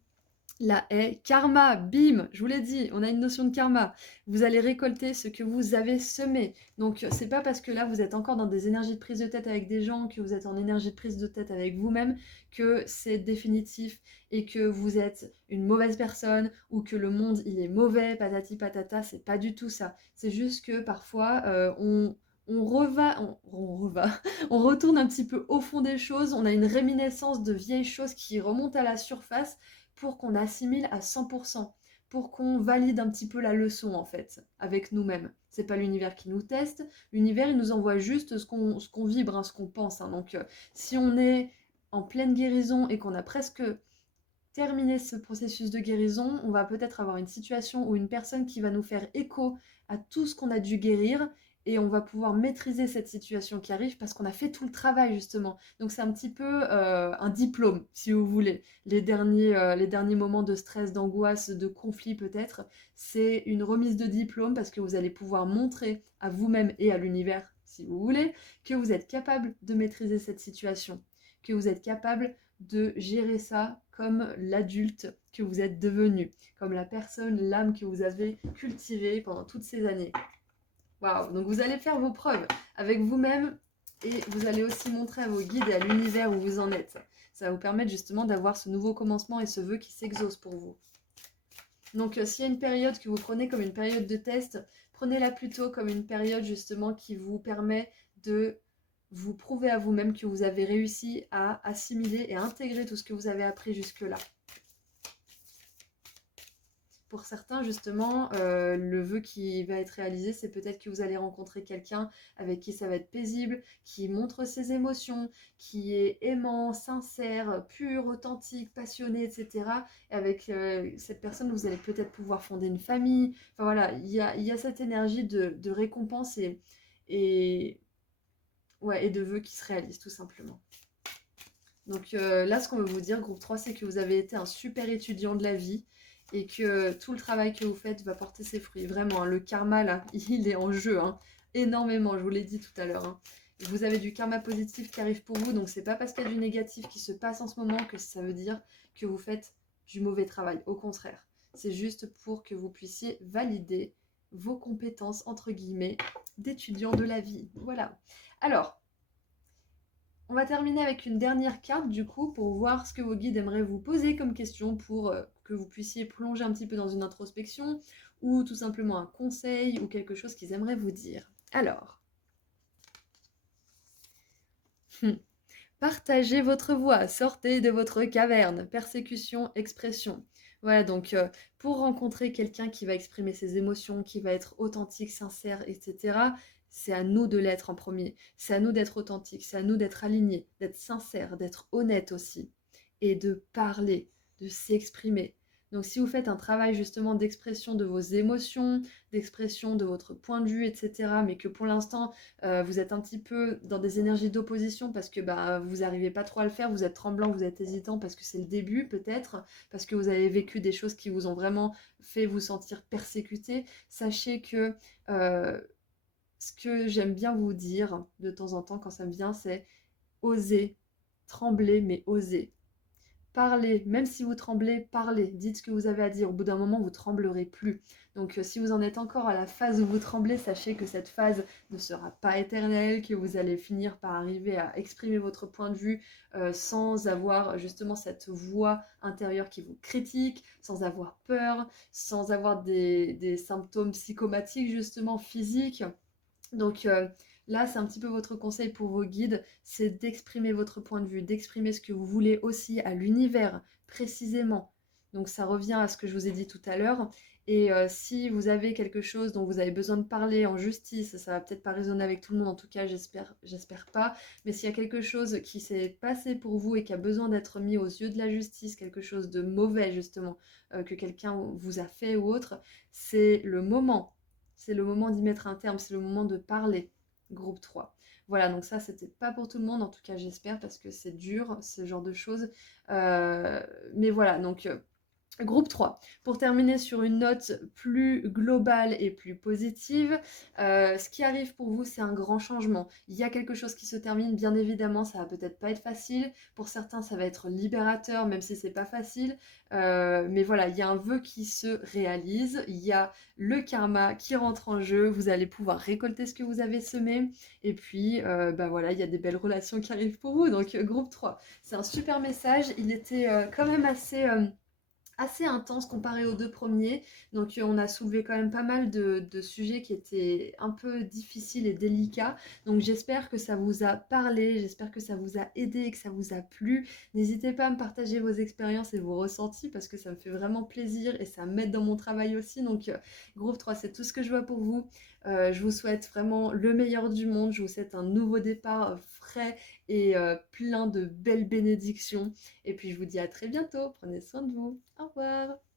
la haie. Karma, bim, je vous l'ai dit, on a une notion de karma. Vous allez récolter ce que vous avez semé. Donc, c'est pas parce que là, vous êtes encore dans des énergies de prise de tête avec des gens, que vous êtes en énergie de prise de tête avec vous-même, que c'est définitif et que vous êtes une mauvaise personne ou que le monde, il est mauvais, patati patata. C'est pas du tout ça. C'est juste que parfois, on retourne un petit peu au fond des choses, on a une réminiscence de vieilles choses qui remontent à la surface pour qu'on assimile à 100%, pour qu'on valide un petit peu la leçon en fait, avec nous-mêmes. C'est pas l'univers qui nous teste, l'univers il nous envoie juste ce qu'on vibre, hein, ce qu'on pense. Hein. Donc si on est en pleine guérison et qu'on a presque terminé ce processus de guérison, on va peut-être avoir une situation ou une personne qui va nous faire écho à tout ce qu'on a dû guérir et on va pouvoir maîtriser cette situation qui arrive parce qu'on a fait tout le travail justement. Donc c'est un petit peu un diplôme, si vous voulez. Les derniers moments de stress, d'angoisse, de conflit peut-être, c'est une remise de diplôme parce que vous allez pouvoir montrer à vous-même et à l'univers, si vous voulez, que vous êtes capable de maîtriser cette situation, que vous êtes capable de gérer ça comme l'adulte que vous êtes devenu, comme la personne, l'âme que vous avez cultivée pendant toutes ces années. Waouh! Donc vous allez faire vos preuves avec vous-même et vous allez aussi montrer à vos guides et à l'univers où vous en êtes. Ça va vous permettre justement d'avoir ce nouveau commencement et ce vœu qui s'exauce pour vous. Donc s'il y a une période que vous prenez comme une période de test, prenez-la plutôt comme une période justement qui vous permet de vous prouver à vous-même que vous avez réussi à assimiler et à intégrer tout ce que vous avez appris jusque-là. Pour certains, justement, le vœu qui va être réalisé, c'est peut-être que vous allez rencontrer quelqu'un avec qui ça va être paisible, qui montre ses émotions, qui est aimant, sincère, pur, authentique, passionné, etc. Et avec cette personne, vous allez peut-être pouvoir fonder une famille. Enfin voilà, il y a cette énergie de récompense et, ouais, et de vœux qui se réalisent, tout simplement. Donc là, ce qu'on veut vous dire, groupe 3, c'est que vous avez été un super étudiant de la vie et que tout le travail que vous faites va porter ses fruits. Vraiment, hein, le karma, là, il est en jeu, hein, énormément, je vous l'ai dit tout à l'heure. Hein. Vous avez du karma positif qui arrive pour vous, donc c'est pas parce qu'il y a du négatif qui se passe en ce moment que ça veut dire que vous faites du mauvais travail. Au contraire, c'est juste pour que vous puissiez valider vos compétences, entre guillemets, d'étudiant de la vie. Voilà. Alors, on va terminer avec une dernière carte du coup pour voir ce que vos guides aimeraient vous poser comme question pour que vous puissiez plonger un petit peu dans une introspection ou tout simplement un conseil ou quelque chose qu'ils aimeraient vous dire. Alors, partagez votre voix, sortez de votre caverne, persécution, expression. Voilà, donc pour rencontrer quelqu'un qui va exprimer ses émotions, qui va être authentique, sincère, etc., c'est à nous de l'être en premier. C'est à nous d'être authentiques, c'est à nous d'être alignés, d'être sincères, d'être honnêtes aussi. Et de parler, de s'exprimer. Donc si vous faites un travail justement d'expression de vos émotions, d'expression de votre point de vue, etc., mais que pour l'instant, vous êtes un petit peu dans des énergies d'opposition parce que bah, vous n'arrivez pas trop à le faire, vous êtes tremblant, vous êtes hésitant parce que c'est le début peut-être, parce que vous avez vécu des choses qui vous ont vraiment fait vous sentir persécuté, sachez que ce que j'aime bien vous dire de temps en temps quand ça me vient, c'est oser, trembler, mais oser. Parlez, même si vous tremblez, parlez, dites ce que vous avez à dire. Au bout d'un moment, vous tremblerez plus. Donc si vous en êtes encore à la phase où vous tremblez, sachez que cette phase ne sera pas éternelle, que vous allez finir par arriver à exprimer votre point de vue sans avoir justement cette voix intérieure qui vous critique, sans avoir peur, sans avoir des symptômes psychomatiques justement physiques. Donc là, c'est un petit peu votre conseil pour vos guides, c'est d'exprimer votre point de vue, d'exprimer ce que vous voulez aussi à l'univers, précisément. Donc ça revient à ce que je vous ai dit tout à l'heure. Et si vous avez quelque chose dont vous avez besoin de parler en justice, ça va peut-être pas résonner avec tout le monde, en tout cas j'espère pas, mais s'il y a quelque chose qui s'est passé pour vous et qui a besoin d'être mis aux yeux de la justice, quelque chose de mauvais justement, que quelqu'un vous a fait ou autre, c'est le moment. C'est le moment d'y mettre un terme, c'est le moment de parler. Groupe 3. Voilà, donc ça, c'était pas pour tout le monde, en tout cas, j'espère, parce que c'est dur, ce genre de choses. Mais voilà, donc Groupe 3, pour terminer sur une note plus globale et plus positive, ce qui arrive pour vous, c'est un grand changement. Il y a quelque chose qui se termine, bien évidemment, ça va peut-être pas être facile. Pour certains, ça va être libérateur, même si c'est pas facile. Mais voilà, il y a un vœu qui se réalise, il y a le karma qui rentre en jeu, vous allez pouvoir récolter ce que vous avez semé. Et puis, bah voilà, il y a des belles relations qui arrivent pour vous. Donc, groupe 3, c'est un super message. Il était quand même assez intense comparé aux deux premiers. Donc on a soulevé quand même pas mal de sujets qui étaient un peu difficiles et délicats. Donc j'espère que ça vous a parlé, j'espère que ça vous a aidé et que ça vous a plu. N'hésitez pas à me partager vos expériences et vos ressentis parce que ça me fait vraiment plaisir et ça m'aide dans mon travail aussi. Donc groupe 3, c'est tout ce que je vois pour vous. Je vous souhaite vraiment le meilleur du monde. Je vous souhaite un nouveau départ frais et plein de belles bénédictions. Et puis je vous dis à très bientôt. Prenez soin de vous. Au revoir.